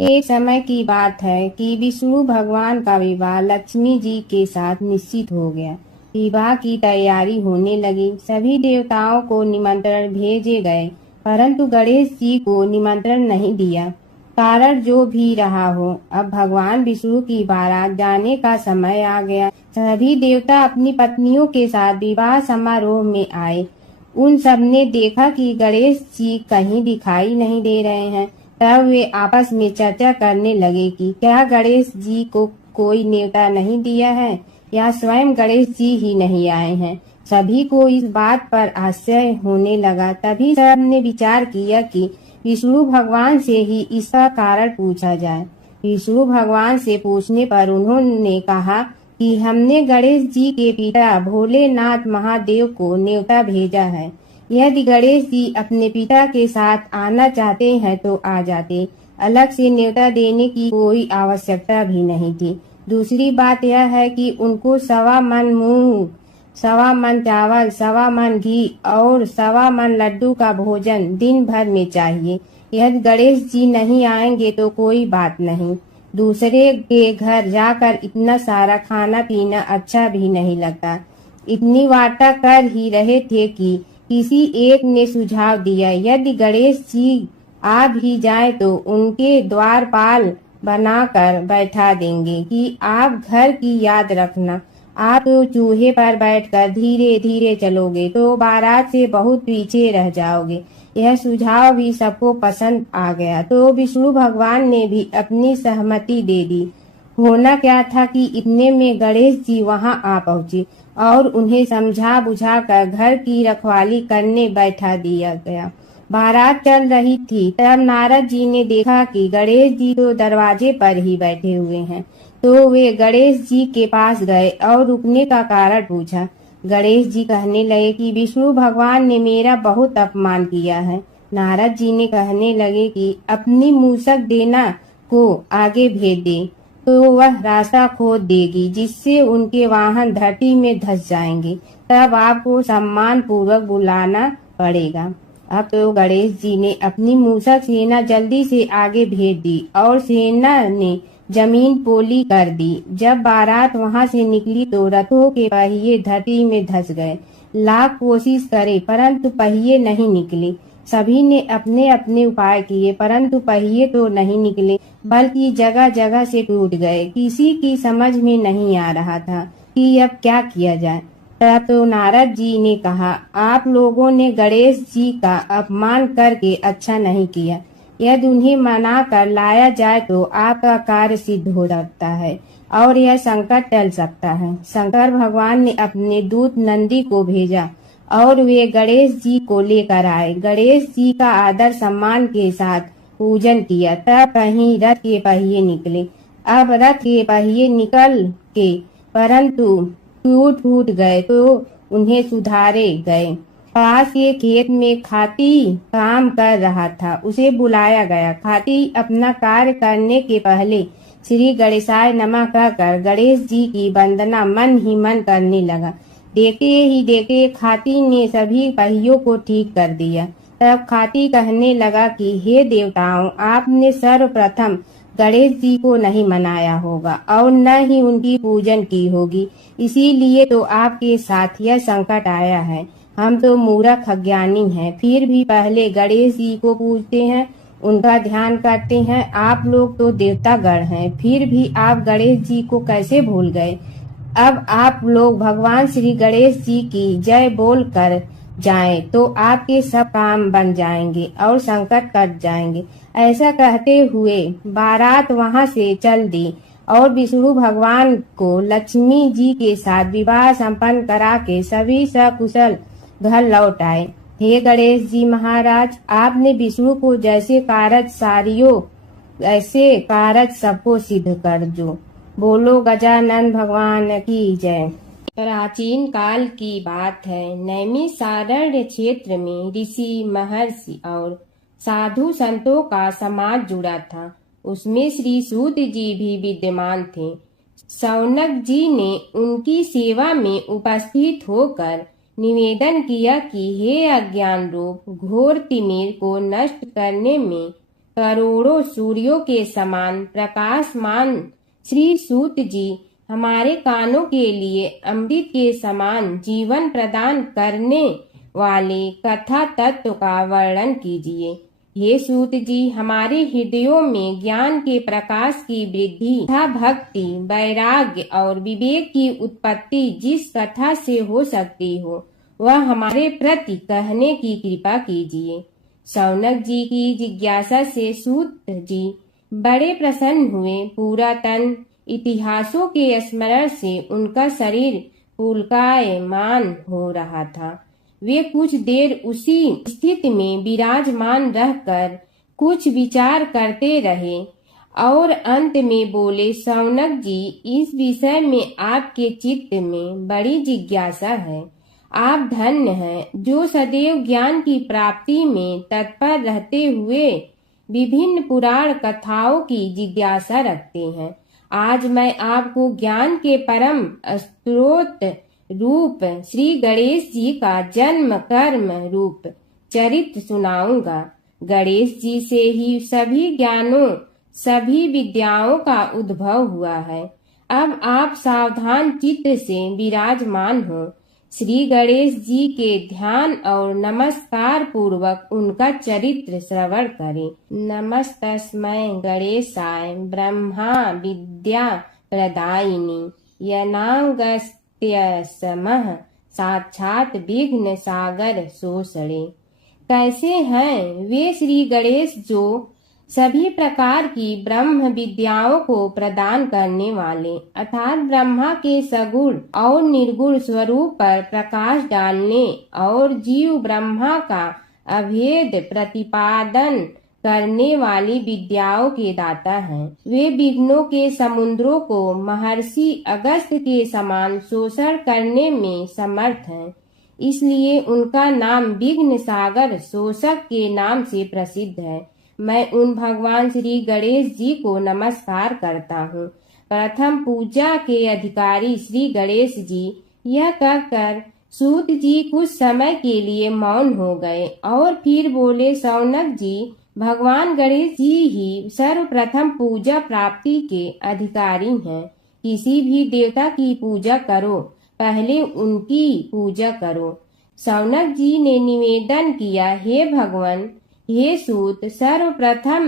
एक समय की बात है कि विष्णु भगवान का विवाह लक्ष्मी जी के साथ निश्चित हो गया। विवाह की तैयारी होने लगी। सभी देवताओं को निमंत्रण भेजे गए, परंतु गणेश जी को निमंत्रण नहीं दिया। कारण जो भी रहा हो, अब भगवान विष्णु की बारात जाने का समय आ गया। सभी देवता अपनी पत्नियों के साथ विवाह समारोह में आए। उन सब ने देखा कि गणेश जी कहीं दिखाई नहीं दे रहे हैं। तब वे आपस में चर्चा करने लगे कि क्या गणेश जी को कोई न्योता नहीं दिया है या स्वयं गणेश जी ही नहीं आए हैं। सभी को इस बात पर आश्चर्य होने लगा। तभी सब ने विचार किया कि विष्णु भगवान से ही इसका कारण पूछा जाए। विष्णु भगवान से पूछने पर उन्होंने कहा कि हमने गणेश जी के पिता भोलेनाथ महादेव को न्योता भेजा है। यदि गणेश जी अपने पिता के साथ आना चाहते हैं तो आ जाते, अलग से न्योता देने की कोई आवश्यकता भी नहीं थी। दूसरी बात यह है कि उनको 1.25 मन मूंग, 1.25 मन चावल, 1.25 मन घी और 1.25 मन लड्डू का भोजन दिन भर में चाहिए। यदि गणेश जी नहीं आएंगे तो कोई बात नहीं, दूसरे के घर जाकर इतना सारा खाना पीना अच्छा भी नहीं लगता। इतनी वार्ता कर ही रहे थे कि किसी एक ने सुझाव दिया यदि गणेश जी आ भी जाए तो उनके द्वारपाल बनाकर बैठा देंगे कि आप घर की याद रखना। आप तो चूहे पर बैठकर धीरे धीरे चलोगे तो बारात से बहुत पीछे रह जाओगे। यह सुझाव भी सबको पसंद आ गया तो विष्णु भगवान ने भी अपनी सहमति दे दी। होना क्या था कि इतने में गणेश जी वहां आ पहुंचे और उन्हें समझा बुझाकर घर की रखवाली करने बैठा दिया गया। बारात चल रही थी तब नारद जी ने देखा कि गणेश जी तो दरवाजे पर ही बैठे हुए हैं, तो वे गणेश जी के पास गए और रुकने का कारण पूछा। गणेश जी कहने लगे कि विष्णु भगवान ने मेरा बहुत अपमान किया है। नारद जी ने कहने लगे कि अपनी मूसक देना को आगे भेज दे तो वह रास्ता खोद देगी, जिससे उनके वाहन धरती में धंस जाएंगे। तब आपको सम्मान पूर्वक बुलाना पड़ेगा। अब तो गणेश जी ने अपनी मूसक सेना जल्दी से आगे भेज दी और सेना ने जमीन पोली कर दी। जब बारात वहां से निकली तो रथों के पहिए धरती में धंस गए। लाख कोशिश करे परंतु पहिए नहीं निकले। सभी ने अपने अपने उपाय किए परंतु पहिए तो नहीं निकले, बल्कि जगह जगह से टूट गए। किसी की समझ में नहीं आ रहा था कि अब क्या किया जाए। तब तो नारद जी ने कहा, आप लोगों ने गणेश जी का अपमान करके अच्छा नहीं किया। यदि उन्हें मना कर लाया जाए तो आपका कार्य सिद्ध हो सकता है और यह संकट टल सकता है। शंकर भगवान ने अपने दूत नंदी को भेजा और वे गणेश जी को लेकर आए। गणेश जी का आदर सम्मान के साथ पूजन किया। तब कहीं रथ के पहिए निकले। अब रथ के पहिए निकल के परंतु टूट फूट गए तो उन्हें सुधारे गए। पास के खेत में खाती काम कर रहा था। उसे बुलाया गया। खाती अपना कार्य करने के पहले श्री गणेशाय नमः कहकर गणेश जी की वंदना मन ही मन करने लगा। देखते ही देखते खाती ने सभी पहियों को ठीक कर दिया। तब खाती कहने लगा कि हे देवताओं, आपने सर्वप्रथम गणेश जी को नहीं मनाया होगा और न ही उनकी पूजन की होगी, इसीलिए तो आपके साथ यह संकट आया है। हम तो मूर्ख अज्ञानी हैं, फिर भी पहले गणेश जी को पूजते हैं, उनका ध्यान करते हैं। आप लोग तो देवतागण हैं, फिर भी आप गणेश जी को कैसे भूल गए? अब आप लोग भगवान श्री गणेश जी की जय बोल कर जाएं तो आपके सब काम बन जाएंगे और संकट कट जाएंगे। ऐसा कहते हुए बारात वहां से चल दी और विष्णु भगवान को लक्ष्मी जी के साथ विवाह संपन्न करा के सभी सकुशल घर लौट आए। हे गणेश जी महाराज, आपने विष्णु को जैसे कारज सारियो ऐसे कारज सबको सिद्ध कर जो। बोलो गजानन भगवान की जय। प्राचीन काल की बात है। नैमिषारण्य क्षेत्र में ऋषि, महर्षि और साधु संतों का समाज जुड़ा था। उसमें श्री सूत जी भी विद्यमान थे। शौनक जी ने उनकी सेवा में उपस्थित होकर निवेदन किया कि हे अज्ञान रूप घोर तिमिर को नष्ट करने में करोड़ों सूर्यों के समान प्रकाशमान श्री सूत जी, हमारे कानों के लिए अमृत के समान जीवन प्रदान करने वाले कथा तत्व का वर्णन कीजिए। हे सूत जी, हमारे हृदयों में ज्ञान के प्रकाश की वृद्धि तथा भक्ति, वैराग्य और विवेक की उत्पत्ति जिस कथा से हो सकती हो, वह हमारे प्रति कहने की कृपा कीजिए। शौनक जी की जिज्ञासा से सूत जी बड़े प्रसन्न हुए। पुरातन इतिहासों के स्मरण से उनका शरीर पुलकायमान हो रहा था। वे कुछ देर उसी स्थिति में विराजमान रहकर कुछ विचार करते रहे और अंत में बोले, शौनक जी, इस विषय में आपके चित्त में बड़ी जिज्ञासा है। आप धन्य हैं जो सदैव ज्ञान की प्राप्ति में तत्पर रहते हुए विभिन्न पुराण कथाओं की जिज्ञासा रखते हैं। आज मैं आपको ज्ञान के परम स्रोत रूप श्री गणेश जी का जन्म कर्म रूप चरित्र सुनाऊंगा। गणेश जी से ही सभी ज्ञानों, सभी विद्याओं का उद्भव हुआ है। अब आप सावधान चित्त से विराजमान हो। श्री गणेश जी के ध्यान और नमस्कार पूर्वक उनका चरित्र श्रवण करें। नमस्तस्मै गणेशाय ब्रह्मा विद्या प्रदायिनी यनागस्त्यसमः साक्षात विघ्न सागर सोषणे। कैसे हैं वे श्री गणेश जो सभी प्रकार की ब्रह्म विद्याओं को प्रदान करने वाले, अर्थात ब्रह्मा के सगुण और निर्गुण स्वरूप पर प्रकाश डालने और जीव ब्रह्मा का अभेद प्रतिपादन करने वाली विद्याओं के दाता हैं। वे विघ्नों के समुद्रों को महर्षि अगस्त्य के समान शोषण करने में समर्थ हैं, इसलिए उनका नाम विघ्न सागर शोषक के नाम से प्रसिद्ध है। मैं उन भगवान श्री गणेश जी को नमस्कार करता हूँ। प्रथम पूजा के अधिकारी श्री गणेश जी, यह कहकर सूत जी कुछ समय के लिए मौन हो गए और फिर बोले, शौनक जी, भगवान गणेश जी ही सर्वप्रथम पूजा प्राप्ति के अधिकारी हैं। किसी भी देवता की पूजा करो, पहले उनकी पूजा करो। शौनक जी ने निवेदन किया, हे भगवान, हे सूत, सर्वप्रथम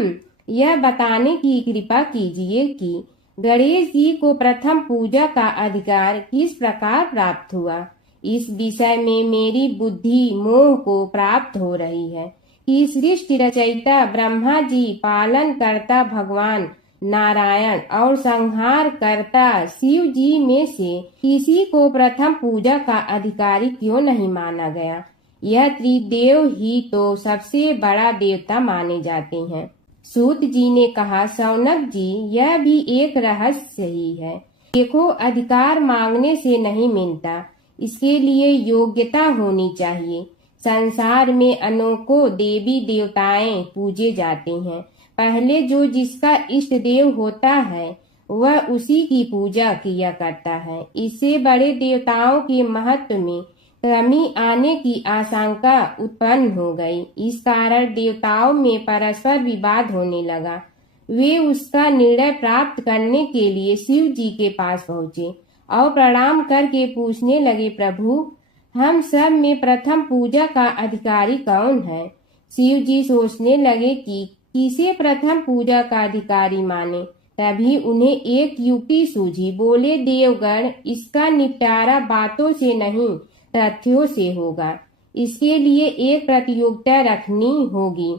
यह बताने की कृपा कीजिए कि गणेश जी को प्रथम पूजा का अधिकार किस प्रकार प्राप्त हुआ। इस विषय में मेरी बुद्धि मोह को प्राप्त हो रही है कि सृष्टि रचयिता ब्रह्मा जी, पालन करता भगवान नारायण और संहार करता शिव जी में से किसी को प्रथम पूजा का अधिकारी क्यों नहीं माना गया। यह त्रिदेव ही तो सबसे बड़ा देवता माने जाते हैं। सूत जी ने कहा, शौनक जी, यह भी एक रहस्य ही है। देखो, अधिकार मांगने से नहीं मिलता, इसके लिए योग्यता होनी चाहिए। संसार में अनेकों देवी देवताएं पूजे जाते हैं। पहले जो जिसका इष्ट देव होता है वह उसी की पूजा किया करता है। इससे बड़े देवताओं के महत्व में कमी आने की आशंका उत्पन्न हो गई। इस कारण देवताओं में परस्पर विवाद होने लगा। वे उसका निर्णय प्राप्त करने के लिए शिव जी के पास पहुँचे और प्रणाम करके पूछने लगे, प्रभु हम सब में प्रथम पूजा का अधिकारी कौन है? शिव जी सोचने लगे कि किसे प्रथम पूजा का अधिकारी माने। तभी उन्हें एक युक्ति सूझी। बोले, देवगण, इसका निपटारा बातों से नहीं तथ्यों से होगा। इसके लिए एक प्रतियोगिता रखनी होगी,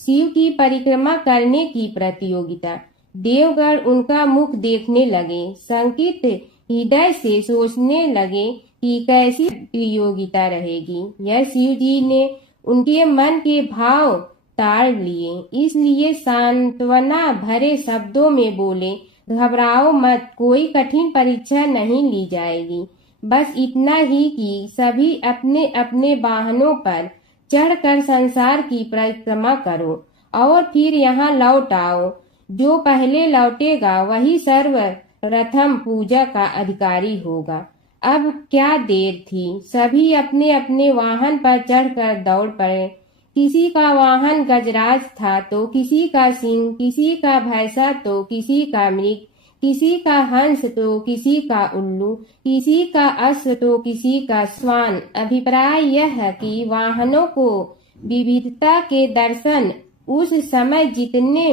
शिव की परिक्रमा करने की प्रतियोगिता। देवगण उनका मुख देखने लगे, शंकित हृदय से सोचने लगे कि कैसी प्रतियोगिता रहेगी। यह शिव जी ने उनके मन के भाव ताड़ लिए, इसलिए सांत्वना भरे शब्दों में बोले, घबराओ मत, कोई कठिन परीक्षा नहीं ली जाएगी। बस इतना ही कि सभी अपने अपने वाहनों पर चढ़कर संसार की परिक्रमा करो और फिर यहाँ लौट आओ। जो पहले लौटेगा वही सर्वप्रथम पूजा का अधिकारी होगा। अब क्या देर थी, सभी अपने अपने वाहन पर चढ़कर दौड़ पड़े। किसी का वाहन गजराज था तो किसी का सिंह, किसी का भैंसा तो किसी का मृग, किसी का हंस तो किसी का उल्लू, किसी का अश्व तो किसी का श्वान। अभिप्राय यह है कि वाहनों को विविधता के दर्शन उस समय जितने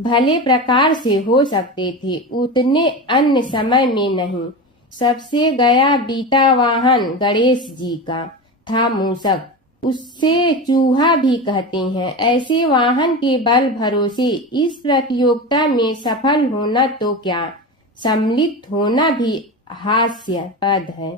भले प्रकार से हो सकते थे उतने अन्य समय में नहीं। सबसे गया बीता वाहन गणेश जी का था मूषक, उससे चूहा भी कहते हैं। ऐसे वाहन के बल भरोसे इस प्रतियोगिता में सफल होना तो क्या, सम्मिलित होना भी हास्यास्पद है।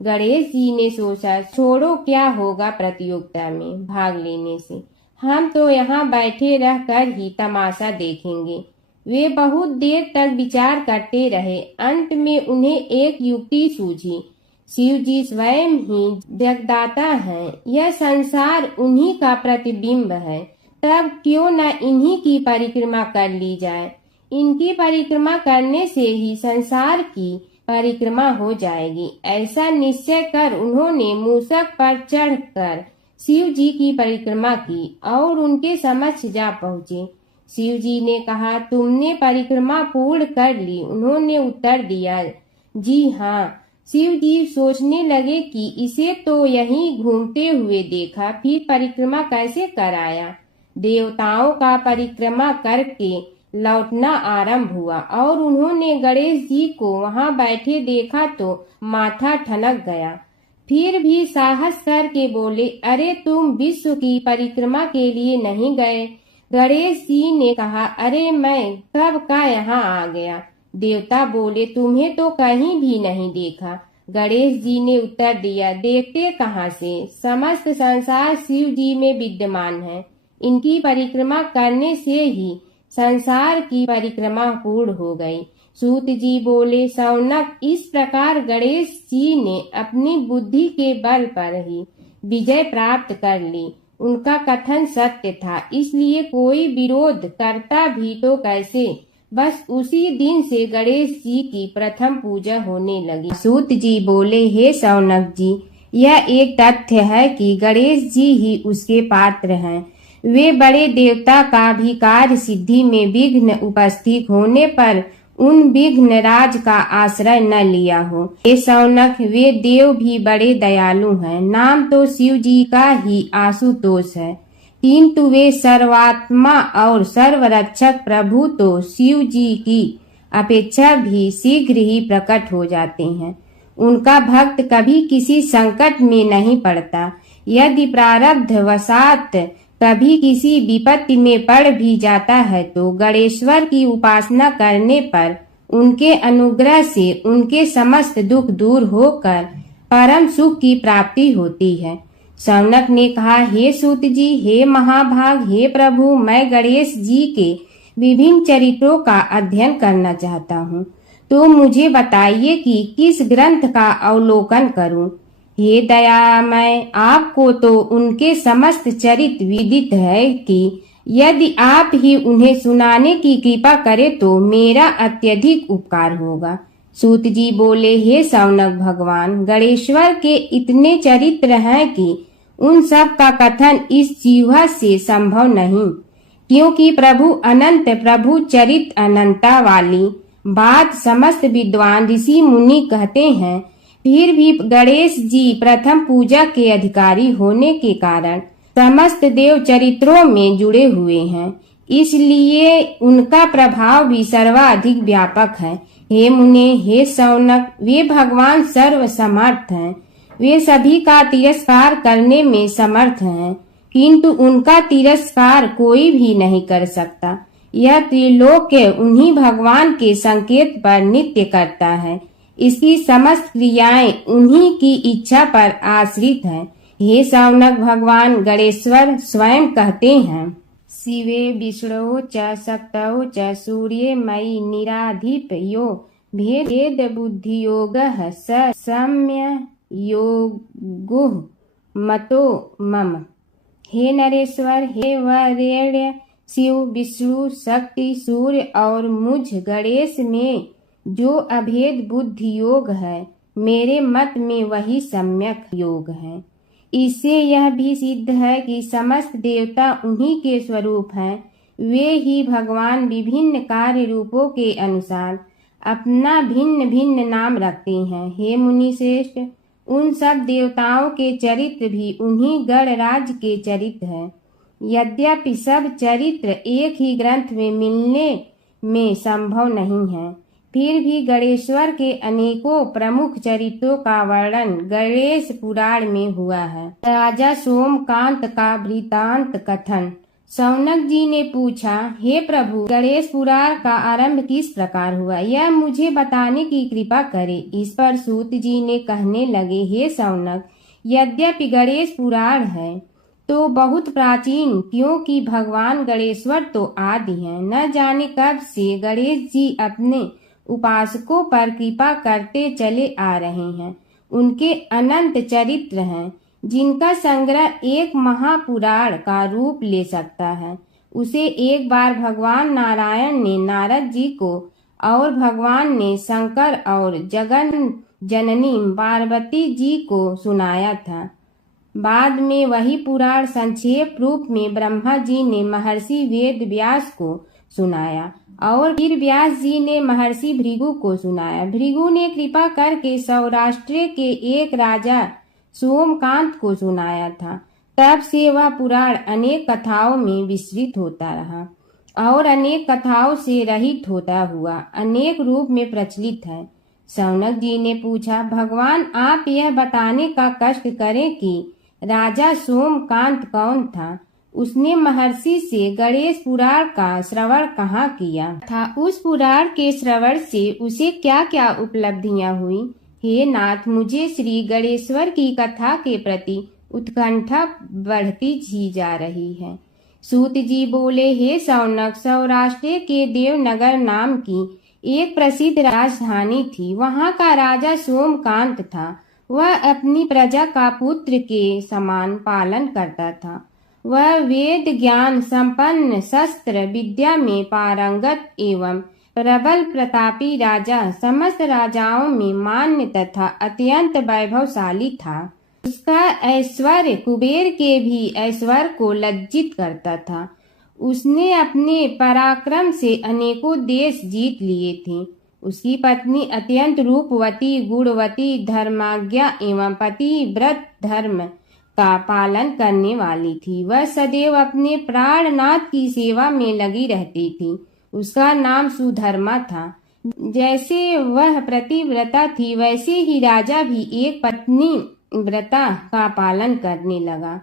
गणेश जी ने सोचा, छोड़ो, क्या होगा प्रतियोगिता में भाग लेने से, हम तो यहाँ बैठे रहकर ही तमाशा देखेंगे। वे बहुत देर तक विचार करते रहे। अंत में उन्हें एक युक्ति सूझी। शिव जी स्वयं ही जगदाता हैं, यह संसार उन्हीं का प्रतिबिंब है, तब क्यों न इन्हीं की परिक्रमा कर ली जाए। इनकी परिक्रमा करने से ही संसार की परिक्रमा हो जाएगी। ऐसा निश्चय कर उन्होंने मूषक पर चढ़कर शिव जी की परिक्रमा की और उनके समक्ष जा पहुँचे। शिव जी ने कहा, तुमने परिक्रमा पूर्ण कर ली? उन्होंने उत्तर दिया, जी हाँ। शिव जी सोचने लगे कि इसे तो यहीं घूमते हुए देखा, फिर परिक्रमा कैसे कराया। देवताओं का परिक्रमा करके लौटना आरंभ हुआ और उन्होंने गणेश जी को वहां बैठे देखा तो माथा ठनक गया। फिर भी साहस करके बोले, अरे तुम विश्व की परिक्रमा के लिए नहीं गए? गणेश जी ने कहा, अरे मैं कब का यहाँ आ गया। देवता बोले, तुम्हें तो कहीं भी नहीं देखा। गणेश जी ने उत्तर दिया, देखते कहाँ से, समस्त संसार शिव जी में विद्यमान है। इनकी परिक्रमा करने से ही संसार की परिक्रमा पूर्ण हो गई। सूत जी बोले, शौनक, इस प्रकार गणेश जी ने अपनी बुद्धि के बल पर ही विजय प्राप्त कर ली। उनका कथन सत्य था, इसलिए कोई विरोध करता भी तो कैसे। बस उसी दिन से गणेश जी की प्रथम पूजा होने लगी। सूत जी बोले, हे शौनक जी, यह एक तथ्य है कि गणेश जी ही उसके पात्र हैं। वे बड़े देवता का भी कार्य सिद्धि में विघ्न उपस्थित होने पर उन विघ्न राज का आश्रय न लिया हो। हे शौनक, वे देव भी बड़े दयालु हैं। नाम तो शिव जी का ही आशुतोष है, किंतु वे सर्वात्मा और सर्वरक्षक प्रभु तो शिव जी की अपेक्षा भी शीघ्र ही प्रकट हो जाते हैं। उनका भक्त कभी किसी संकट में नहीं पड़ता। यदि प्रारब्ध वशात कभी किसी विपत्ति में पड़ भी जाता है तो गणेश्वर की उपासना करने पर उनके अनुग्रह से उनके समस्त दुख दूर होकर परम सुख की प्राप्ति होती है। शौनक ने कहा, हे सूत जी, हे महाभाग, हे प्रभु, मैं गणेश जी के विभिन्न चरित्रों का अध्ययन करना चाहता हूँ, तो मुझे बताइए कि किस ग्रंथ का अवलोकन करूँ। हे दयामय, आपको तो उनके समस्त चरित्र विदित है कि यदि आप ही उन्हें सुनाने की कृपा करें तो मेरा अत्यधिक उपकार होगा। सूत जी बोले, हे शौनक भगवान, गणेश्वर के इतने चरित्र हैं कि उन सब का कथन इस जीवा से संभव नहीं, क्योंकि प्रभु अनंत, प्रभु चरित्र अनंता वाली बात समस्त विद्वान ऋषि मुनि कहते हैं। फिर भी गणेश जी प्रथम पूजा के अधिकारी होने के कारण समस्त देव चरित्रों में जुड़े हुए हैं, इसलिए उनका प्रभाव भी सर्वाधिक व्यापक है। हे मुने, हे शौनक, वे भगवान सर्व समर्थ हैं, वे सभी का तिरस्कार करने में समर्थ हैं, किंतु उनका तिरस्कार कोई भी नहीं कर सकता। यह त्रिलोक्य उन्हीं भगवान के संकेत पर नित्य करता है, इसकी समस्त क्रियाएं उन्हीं की इच्छा पर आश्रित हैं। हे शौनक भगवान गणेश्वर स्वयं कहते हैं, शिवे विष्णु च शक्तौ च सूर्ये मयि निराधिप यो भेद बुद्धि योग स सम्य योगो मतो मम। हे नरेश्वर, हे वरेण्य, शिव, विष्णु, शक्ति, सूर्य और मुझ गणेश में जो अभेद बुद्धि योग है, मेरे मत में वही सम्यक योग है। इससे यह भी सिद्ध है कि समस्त देवता उन्हीं के स्वरूप हैं, वे ही भगवान विभिन्न कार्य रूपों के अनुसार अपना भिन्न भिन्न नाम रखते हैं। हे मुनि श्रेष्ठ, उन सब देवताओं के चरित्र भी उन्हीं गणराज के चरित्र हैं। यद्यपि सब चरित्र एक ही ग्रंथ में मिलने में संभव नहीं है, फिर भी गणेश्वर के अनेकों प्रमुख चरित्रों का वर्णन गणेश पुराण में हुआ है। राजा सोमकांत का वृतांत कथन। शौनक जी ने पूछा, हे प्रभु, गणेश पुराण का आरंभ किस प्रकार हुआ, यह मुझे बताने की कृपा करे। इस पर सूत जी ने कहने लगे, हे शौनक, यद्यपि गणेश पुराण है तो बहुत प्राचीन, क्योंकि भगवान गणेश्वर तो आदि हैं। न जाने कब से गणेश जी अपने उपासकों पर कृपा करते चले आ रहे हैं। उनके अनंत चरित्र हैं, जिनका संग्रह एक महापुराण का रूप ले सकता है। उसे एक बार भगवान नारायण ने नारद जी को और भगवान ने शंकर और जगन जननी पार्वती जी को सुनाया था। बाद में वही पुराण संक्षेप रूप में ब्रह्मा जी ने महर्षि वेद व्यास को सुनाया और फिर व्यास जी ने महर्षि भृगु को सुनाया। भृगु ने कृपा करके सौराष्ट्र के एक राजा सोमकांत को सुनाया था। तब से वह पुराण अनेक कथाओं में विस्तृत होता रहा और अनेक कथाओं से रहित होता हुआ अनेक रूप में प्रचलित है। शौनक जी ने पूछा, भगवान, आप यह बताने का कष्ट करें कि राजा सोमकांत कौन था, उसने महर्षि से गणेश पुराण का श्रवण कहाँ किया था, उस पुराण के श्रवण से उसे क्या क्या उपलब्धियां हुई। हे नाथ, मुझे श्री गणेश्वर की कथा के प्रति उत्कंठा बढ़ती ही जा रही है। सूत जी बोले, हे शौनक, सौराष्ट्र के देवनगर नाम की एक प्रसिद्ध राजधानी थी। वहाँ का राजा सोमकांत था। वह अपनी प्रजा का पुत्र के समान पालन करता था। वह वेद ज्ञान संपन्न, शस्त्र विद्या में पारंगत एवं प्रबल प्रतापी राजा, समस्त राजाओं में मान्य तथा अत्यंत वैभवशाली था। उसका ऐश्वर्य कुबेर के भी ऐश्वर्य को लज्जित करता था। उसने अपने पराक्रम से अनेकों देश जीत लिए थे। उसकी पत्नी अत्यंत रूपवती, गुणवती, धर्माज्ञा एवं पतिव्रत धर्म का पालन करने वाली थी। वह सदैव अपने प्राणनाथ की सेवा में लगी रहती थी। उसका नाम सुधर्मा था। जैसे वह प्रतिव्रता थी, वैसे ही राजा भी एक पत्नी व्रता का पालन करने लगा।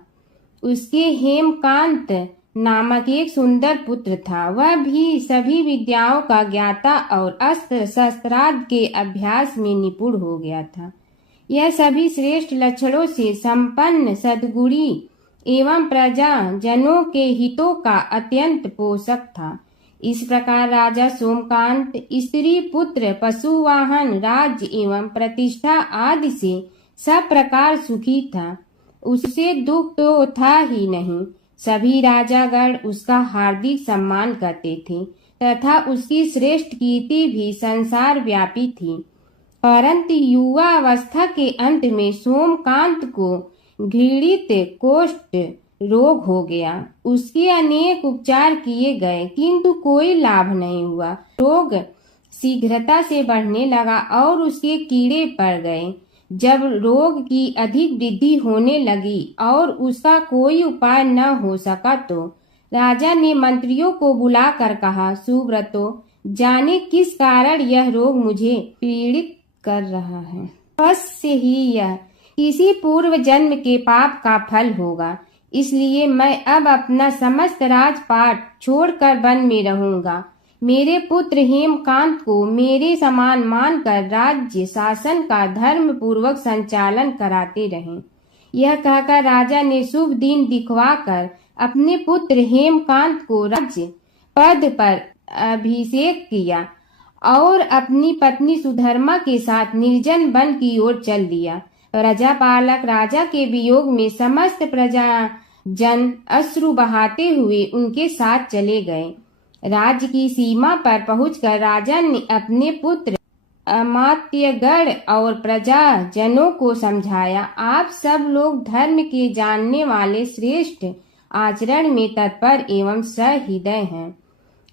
उसके हेमकांत नामक एक सुंदर पुत्र था। वह भी सभी विद्याओं का ज्ञाता और अस्त्र शस्त्रादि के अभ्यास में निपुण हो गया था। यह सभी श्रेष्ठ लक्षणों से संपन्न, सद्गुणी एवं प्रजा जनों के हितों का अत्यंत पोषक था। इस प्रकार राजा सोमकांत स्त्री पुत्र, पशु वाहन, राज्य एवं प्रतिष्ठा आदि से सब प्रकार सुखी था, उसे दुख तो था ही नहीं। सभी राजागण उसका हार्दिक सम्मान करते थे तथा उसकी श्रेष्ठ कीर्ति भी संसार व्यापी थी। परंतु युवा अवस्था के अंत में सोमकांत को घृणित कोष्ठ रोग हो गया। उसके अनेक उपचार किए गए किंतु कोई लाभ नहीं हुआ। रोग शीघ्रता से बढ़ने लगा और उसके कीड़े पड़ गए। जब रोग की अधिक वृद्धि होने लगी और उसका कोई उपाय न हो सका तो राजा ने मंत्रियों को बुलाकर कहा, सुब्रतो, जाने किस कारण यह रोग मुझे पीड़ित कर रहा है। अवश्य ही यह किसी पूर्व जन्म के पाप का फल होगा। इसलिए मैं अब अपना समस्त राजपाट छोड़कर वन में रहूंगा। मेरे पुत्र हेमकांत को मेरे समान मानकर राज्य शासन का धर्म पूर्वक संचालन कराते रहें। यह कहकर राजा ने शुभ दिन दिखवाकर अपने पुत्र हेमकांत को राज्य पद पर अभिषेक किया और अपनी पत्नी सुधर्मा के साथ निर्जन वन की ओर चल दिया। प्रजापालक राजा के वियोग में समस्त प्रजा जन अश्रु बहाते हुए उनके साथ चले गए। राज्य की सीमा पर पहुंचकर राजा ने अपने पुत्र अमात्यगण और प्रजाजनों को समझाया, आप सब लोग धर्म के जानने वाले, श्रेष्ठ आचरण में तत्पर एवं सहृदय हैं।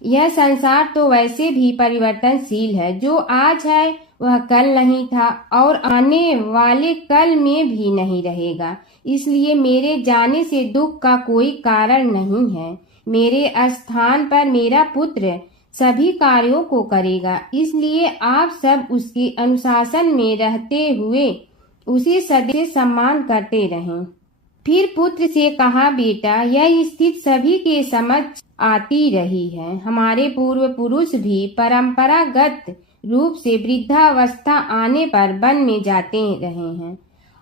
यह संसार तो वैसे भी परिवर्तनशील है। जो आज है वह कल नहीं था और आने वाले कल में भी नहीं रहेगा। इसलिए मेरे जाने से दुख का कोई कारण नहीं है। मेरे स्थान पर मेरा पुत्र सभी कार्यों को करेगा। इसलिए आप सब उसके अनुशासन में रहते हुए उसे सदैव सम्मान करते रहें। फिर पुत्र से कहा, बेटा, यह स्थिति सभी के समझ आती रही है। हमारे पूर्व पुरुष भी परंपरागत रूप से वृद्धावस्था आने पर वन में जाते रहे हैं।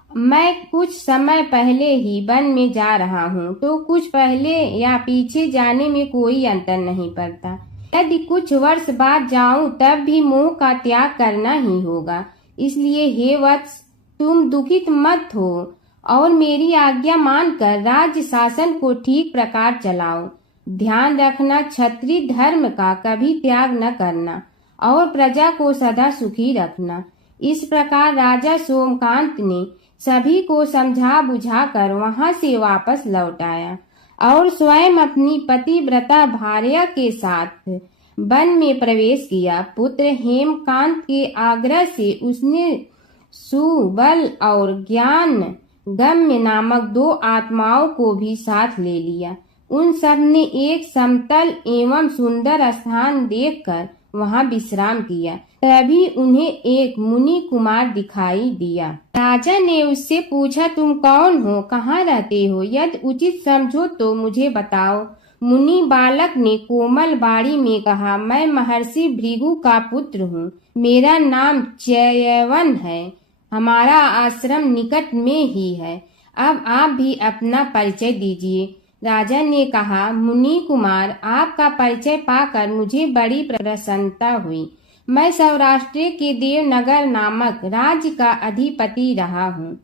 मैं कुछ समय पहले ही वन में जा रहा हूँ, तो कुछ पहले या पीछे जाने में कोई अंतर नहीं पड़ता। यदि कुछ वर्ष बाद जाऊं तब भी मोह का त्याग करना ही होगा। इसलिए हे वत्स, तुम दुखित मत हो और मेरी आज्ञा मानकर राज्य शासन को ठीक प्रकार चलाओ। ध्यान रखना, क्षत्रिय धर्म का कभी त्याग न करना और प्रजा को सदा सुखी रखना। इस प्रकार राजा सोमकांत ने सभी को समझा बुझाकर वहां से वापस लौट आया और स्वयं अपनी पतिव्रता भार्या के साथ वन में प्रवेश किया। पुत्र हेमकांत के आग्रह से उसने सुबल और ज्ञान गम्य नामक 2 आत्माओं को भी साथ ले लिया। उन सब ने एक समतल एवं सुंदर स्थान देखकर वहां विश्राम किया। तभी उन्हें एक मुनि कुमार दिखाई दिया। राजा ने उससे पूछा, तुम कौन हो, कहाँ रहते हो? यदि उचित समझो तो मुझे बताओ। मुनि बालक ने कोमल बाड़ी में कहा, मैं महर्षि भृगु का पुत्र हूँ। मेरा नाम च्यवन है। हमारा आश्रम निकट में ही है। अब आप भी अपना परिचय दीजिए। राजा ने कहा, मुनि कुमार, आपका परिचय पाकर मुझे बड़ी प्रसन्नता हुई। मैं सौराष्ट्र के देवनगर नामक राज्य का अधिपति रहा हूँ।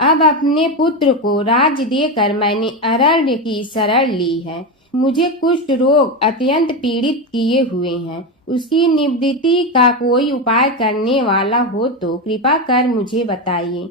अब अपने पुत्र को राज्य देकर मैंने अरण्य की शरण ली है। मुझे कुष्ठ रोग अत्यंत पीड़ित किए हुए हैं। उसकी निवृत्ति का कोई उपाय करने वाला हो तो कृपा कर मुझे बताइए।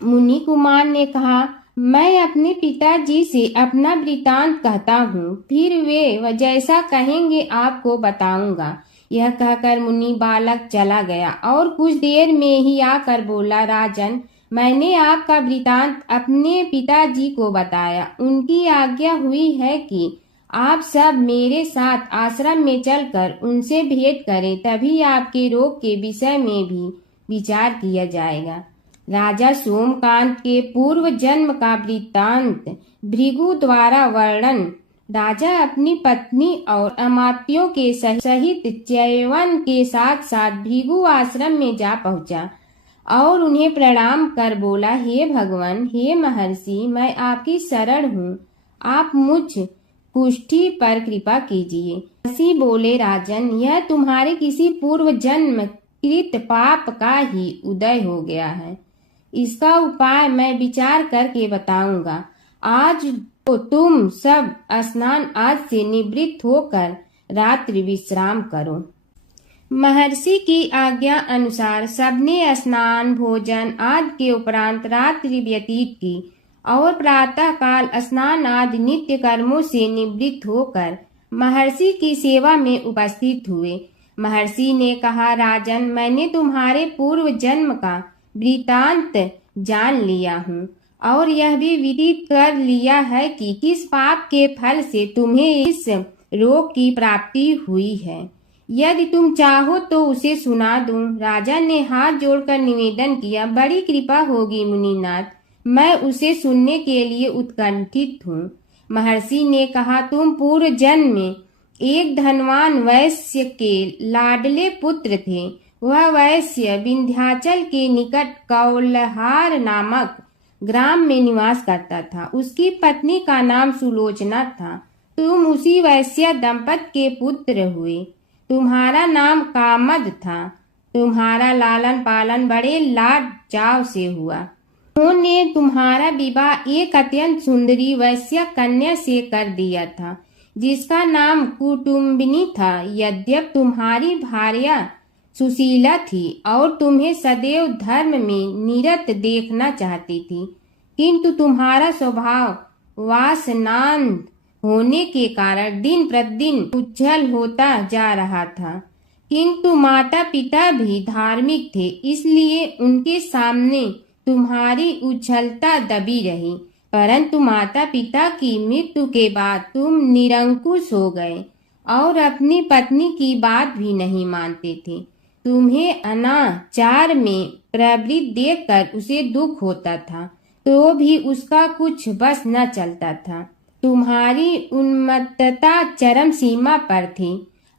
मुनि कुमार ने कहा, मैं अपने पिताजी से अपना वृतांत कहता हूँ, फिर वे जैसा कहेंगे आपको बताऊंगा। यह कहकर मुनि बालक चला गया और कुछ देर में ही आकर बोला, राजन, मैंने आपका वृतांत अपने पिताजी को बताया। उनकी आज्ञा हुई है कि आप सब मेरे साथ आश्रम में चलकर उनसे भेंट करें, तभी आपके रोग के विषय में भी विचार किया जाएगा। राजा सोमकांत के पूर्व जन्म का वृत्तांत भृगु द्वारा वर्णन। राजा अपनी पत्नी और अमात्यों के सहित च्यवन के साथ साथ भृगु आश्रम में जा पहुंचा और उन्हें प्रणाम कर बोला, हे भगवान, हे महर्षि, मैं आपकी शरण हूँ। आप मुझ कुष्ठी पर कृपा कीजिए। महर्षि बोले, राजन, यह तुम्हारे किसी पूर्व जन्म कृत पाप का ही उदय हो गया है। इसका उपाय मैं विचार करके बताऊंगा। आज तो तुम सब स्नान आज से निवृत्त होकर रात्रि विश्राम करो। महर्षि की आज्ञा अनुसार सबने स्नान भोजन आदि के उपरांत रात्रि व्यतीत की और प्रातः काल स्नान आदि नित्य कर्मों से निवृत्त होकर महर्षि की सेवा में उपस्थित हुए। महर्षि ने कहा, राजन, मैंने तुम्हारे पूर्व जन्म का वृतांत जान लिया हूँ और यह भी विदित कर लिया है कि किस पाप के फल से तुम्हें इस रोग की प्राप्ति हुई है। यदि तुम चाहो तो उसे सुना दूं। राजा ने हाथ जोड़कर निवेदन किया, बड़ी कृपा होगी मुनिनाथ, मैं उसे सुनने के लिए उत्कंठित हूँ। महर्षि ने कहा, तुम पूर्व जन्म में एक धनवान वैश्य के लाडले पुत्र थे। वह वैश्य विंध्याचल के निकट कौलहार नामक ग्राम में निवास करता था। उसकी पत्नी का नाम सुलोचना था। तुम उसी वैश्य दंपत के पुत्र हुए। तुम्हारा नाम कामद था। तुम्हारा लालन पालन बड़े लाड चाव से हुआ। उन्होंने तुम्हारा विवाह एक अत्यंत सुंदरी वैश्य कन्या से कर दिया था, जिसका नाम कुटुम्बिनी था। यद्यप तुम्हारी भार्या सुशीला थी और तुम्हें सदैव धर्म में निरत देखना चाहती थी, किंतु तुम्हारा स्वभाव वासनांध होने के कारण दिन प्रतिदिन उज्जवल होता जा रहा था। किंतु माता पिता भी धार्मिक थे, इसलिए उनके सामने तुम्हारी उज्ज्वलता दबी रही। परंतु माता पिता की मृत्यु के बाद तुम निरंकुश हो गए और अपनी पत्नी की बात भी नहीं मानते थे। तुम्हें अनाचार में प्रवृत्त देखकर उसे दुख होता था, तो भी उसका कुछ बस न चलता था। तुम्हारी उन्मत्तता चरम सीमा पर थी।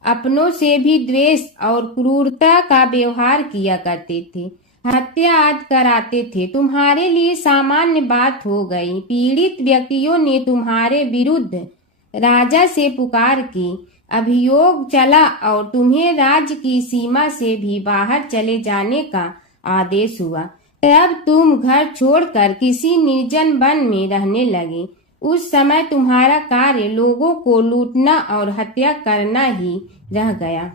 अपनों से भी द्वेष और क्रूरता का व्यवहार किया करते थे। हत्या आदि कराते थे। तुम्हारे लिए सामान्य बात हो गई। पीड़ित व्यक्तियों ने तुम्हारे विरुद्ध राजा से पुकार की। अभियोग चला और तुम्हें राज्य की सीमा से भी बाहर चले जाने का आदेश हुआ। तब तुम घर छोड़कर किसी निर्जन वन में रहने लगे। उस समय तुम्हारा कार्य लोगों को लूटना और हत्या करना ही रह गया।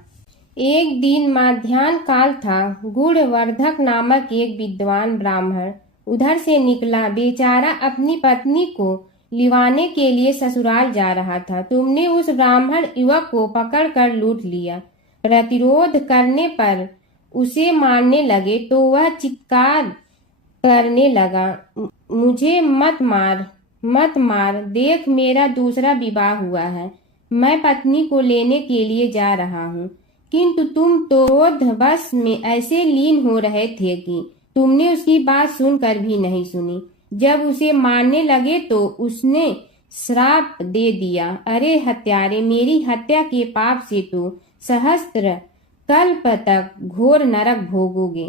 एक दिन माध्याह्न काल था। गुणवर्धक नामक एक विद्वान ब्राह्मण उधर से निकला। बेचारा अपनी पत्नी को लिवाने के लिए ससुराल जा रहा था। तुमने उस ब्राह्मण युवक को पकड़कर लूट लिया। प्रतिरोध करने पर उसे मारने लगे तो वह चित्कार करने लगा, मुझे मत मार, मत मार, देख मेरा दूसरा विवाह हुआ है। मैं पत्नी को लेने के लिए जा रहा हूँ। किंतु तुम तो क्रोधवश में ऐसे लीन हो रहे थे कि तुमने उसकी बात सुनकर भी नहीं सुनी। जब उसे मारने लगे तो उसने श्राप दे दिया, अरे हत्यारे, मेरी हत्या के पाप से तो सहस्त्र कल्प तक घोर नरक भोगोगे।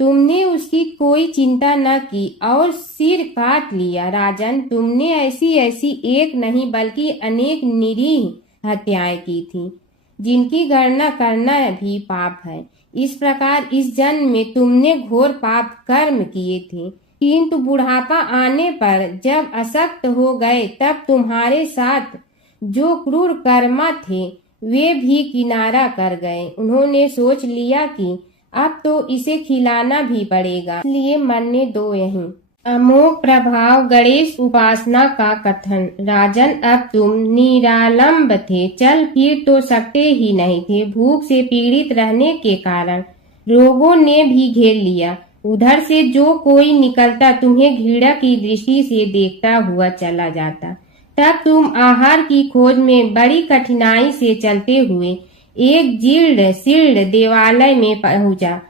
तुमने उसकी कोई चिंता न की और सिर काट लिया। राजन, तुमने ऐसी ऐसी एक नहीं बल्कि अनेक निरीह हत्याएं की थी, जिनकी गणना करना भी पाप है। इस प्रकार इस जन्म में तुमने घोर पाप कर्म किए थे, किंतु बुढ़ापा आने पर जब अशक्त हो गए तब तुम्हारे साथ जो क्रूर कर्मा थे वे भी किनारा कर गए। उन्होंने सोच लिया कि अब तो इसे खिलाना भी पड़ेगा, इसलिए मरने दो यहीं। अमोघ प्रभाव गणेश उपासना का कथन। राजन, अब तुम निरालंब थे, चल फिर तो सकते ही नहीं थे। भूख से पीड़ित रहने के कारण रोगों ने भी घेर लिया। उधर से जो कोई निकलता तुम्हें घृणा की दृष्टि से देखता हुआ चला जाता। तब तुम आहार की खोज में बड़ी कठिनाई से चलते हुए एक जीर्ण शीर्ण देवालय में पहुंचा।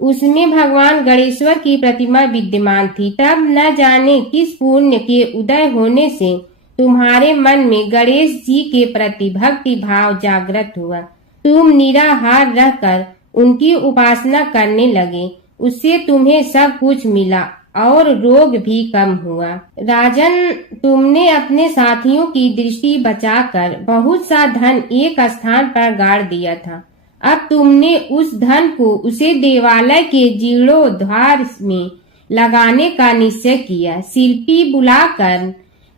उसमें भगवान गणेश्वर की प्रतिमा विद्यमान थी। तब न जाने किस पुण्य के उदय होने से तुम्हारे मन में गणेश जी के प्रति भक्ति भाव जागृत हुआ। तुम निराहार रहकर उनकी उपासना करने लगे। उससे तुम्हें सब कुछ मिला और रोग भी कम हुआ। राजन, तुमने अपने साथियों की दृष्टि बचाकर बहुत सा धन एक स्थान पर गाड़ दिया था। अब तुमने उस धन को उसे देवालय के जीर्णोद्धार में लगाने का निश्चय किया। शिल्पी बुलाकर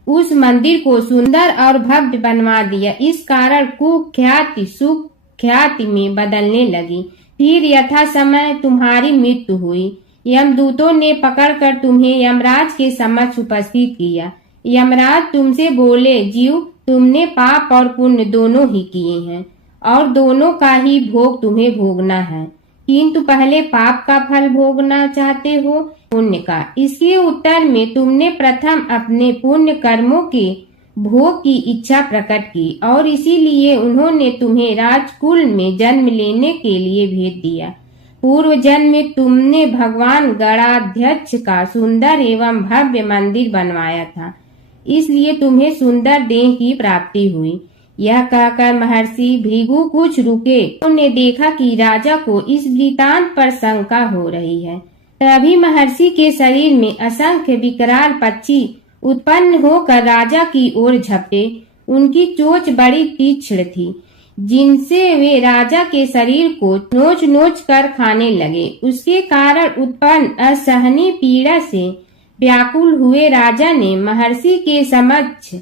उस मंदिर को सुंदर और भव्य बनवा दिया। इस कारण कुख्याति सुख्याति में बदलने लगी। फिर यथा समय तुम्हारी मृत्यु हुई। यमदूतों ने पकड़कर तुम्हें यमराज के समक्ष उपस्थित किया। यमराज तुमसे बोले, जीव, तुमने पाप और पुण्य दोनों ही किए हैं और दोनों का ही भोग तुम्हें भोगना है, किंतु पहले पाप का फल भोगना चाहते हो पुण्य का। इसके उत्तर में तुमने प्रथम अपने पुण्य कर्मों के भोग की इच्छा प्रकट की और इसीलिए उन्होंने तुम्हें राजकुल में जन्म लेने के लिए भेज दिया। पूर्व जन्म में तुमने भगवान गणाध्यक्ष का सुंदर एवं भव्य मंदिर बनवाया था, इसलिए तुम्हें सुंदर देह की प्राप्ति हुई। यह कहकर महर्षि भृगु कुछ रुके। उन्होंने देखा कि राजा को इस वृतांत पर शंका हो रही है। तभी महर्षि के शरीर में असंख्य विकराल पक्षी उत्पन्न होकर राजा की ओर झपटे। उनकी चोंच बड़ी तीक्ष्ण थी, जिनसे वे राजा के शरीर को नोच नोच कर खाने लगे। उसके कारण उत्पन्न असहनीय पीड़ा से व्याकुल हुए राजा ने महर्षि के समक्ष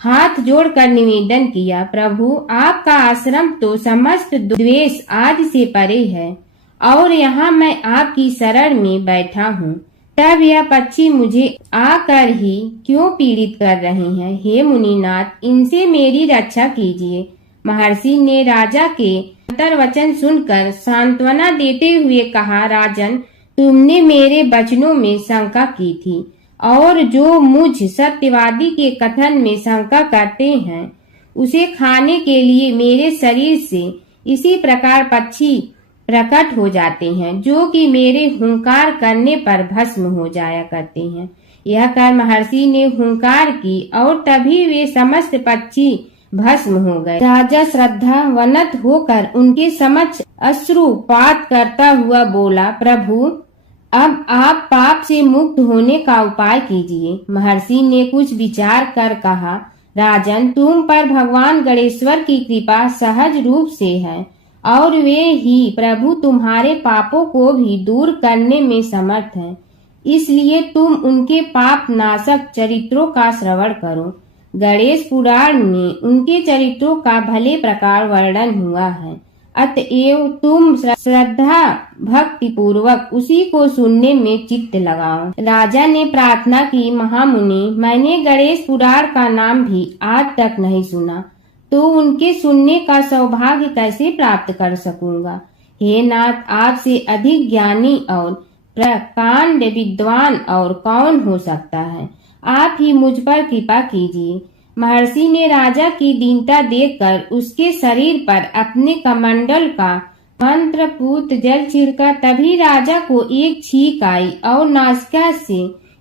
हाथ जोड़कर निवेदन किया, प्रभु, आपका आश्रम तो समस्त द्वेष आदि से परे है और यहाँ मैं आपकी शरण में बैठा हूँ। तब यह पक्षी मुझे आकर ही क्यों पीड़ित कर रहे हैं? हे मुनिनाथ, इनसे मेरी रक्षा कीजिए। महर्षि ने राजा के अंतर्वचन सुनकर सांत्वना देते हुए कहा, राजन, तुमने मेरे वचनों में शंका की थी और जो मुझ सत्यवादी के कथन में शंका करते हैं उसे खाने के लिए मेरे शरीर से इसी प्रकार पक्षी प्रकट हो जाते हैं, जो कि मेरे हुंकार करने पर भस्म हो जाया करते हैं। यह कर महर्षि ने हुंकार की और तभी वे समस्त पक्षी भस्म हो गए। राजा श्रद्धावनत होकर उनके समक्ष अश्रुपात करता हुआ बोला, प्रभु, अब आप पाप से मुक्त होने का उपाय कीजिए। महर्षि ने कुछ विचार कर कहा, राजन, तुम पर भगवान गणेश्वर की कृपा सहज रूप से है और वे ही प्रभु तुम्हारे पापों को भी दूर करने में समर्थ हैं। इसलिए तुम उनके पाप नाशक चरित्रों का श्रवण करो। गणेश पुराण में उनके चरित्रों का भले प्रकार वर्णन हुआ है, अतएव तुम श्रद्धा भक्ति पूर्वक उसी को सुनने में चित्त लगाओ। राजा ने प्रार्थना की, महामुनि, मैंने गणेश पुराण का नाम भी आज तक नहीं सुना, तो उनके सुनने का सौभाग्य कैसे प्राप्त कर सकूंगा? हे नाथ, आपसे अधिक ज्ञानी और प्रकांड विद्वान और कौन हो सकता है? आप ही मुझ पर कृपा कीजिए। महर्षि ने राजा की दीनता देखकर उसके शरीर पर अपने कमंडल का मंत्रपूत जल छिड़का। तभी राजा को एक छींक आई और नासिका से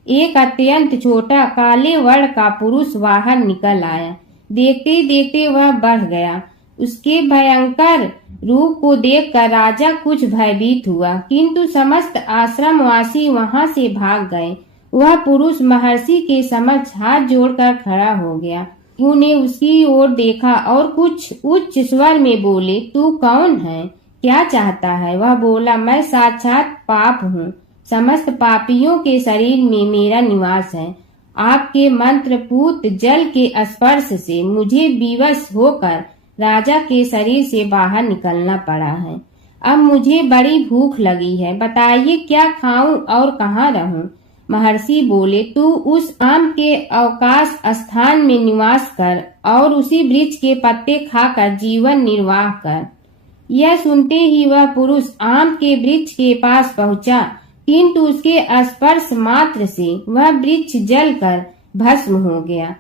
एक अत्यंत छोटा काले वर्ण का पुरुष बाहर निकल आया। देखते देखते वह बढ़ गया। उसके भयंकर रूप को देखकर राजा कुछ भयभीत हुआ, किंतु समस्त आश्रमवासी वहां से भाग गए। वह पुरुष महर्षि के समक्ष हाथ जोड़कर खड़ा हो गया। उन्हें उसकी ओर देखा और कुछ उच्च स्वर में बोले, तू कौन है? क्या चाहता है? वह बोला, मैं साक्षात पाप हूँ। समस्त पापियों के शरीर में मेरा निवास है। आपके मंत्रपूत जल के स्पर्श से मुझे विवश होकर राजा के शरीर से बाहर निकलना पड़ा है। अब मुझे बड़ी भूख लगी है, बताइए क्या खाऊं और कहाँ रहूं? महर्षि बोले, तू उस आम के अवकाश स्थान में निवास कर और उसी वृक्ष के पत्ते खाकर जीवन निर्वाह कर। यह सुनते ही वह पुरुष आम के वृक्ष के पास पहुंचा, किंतु उसके स्पर्श मात्र से वह वृक्ष जलकर भस्म हो गया।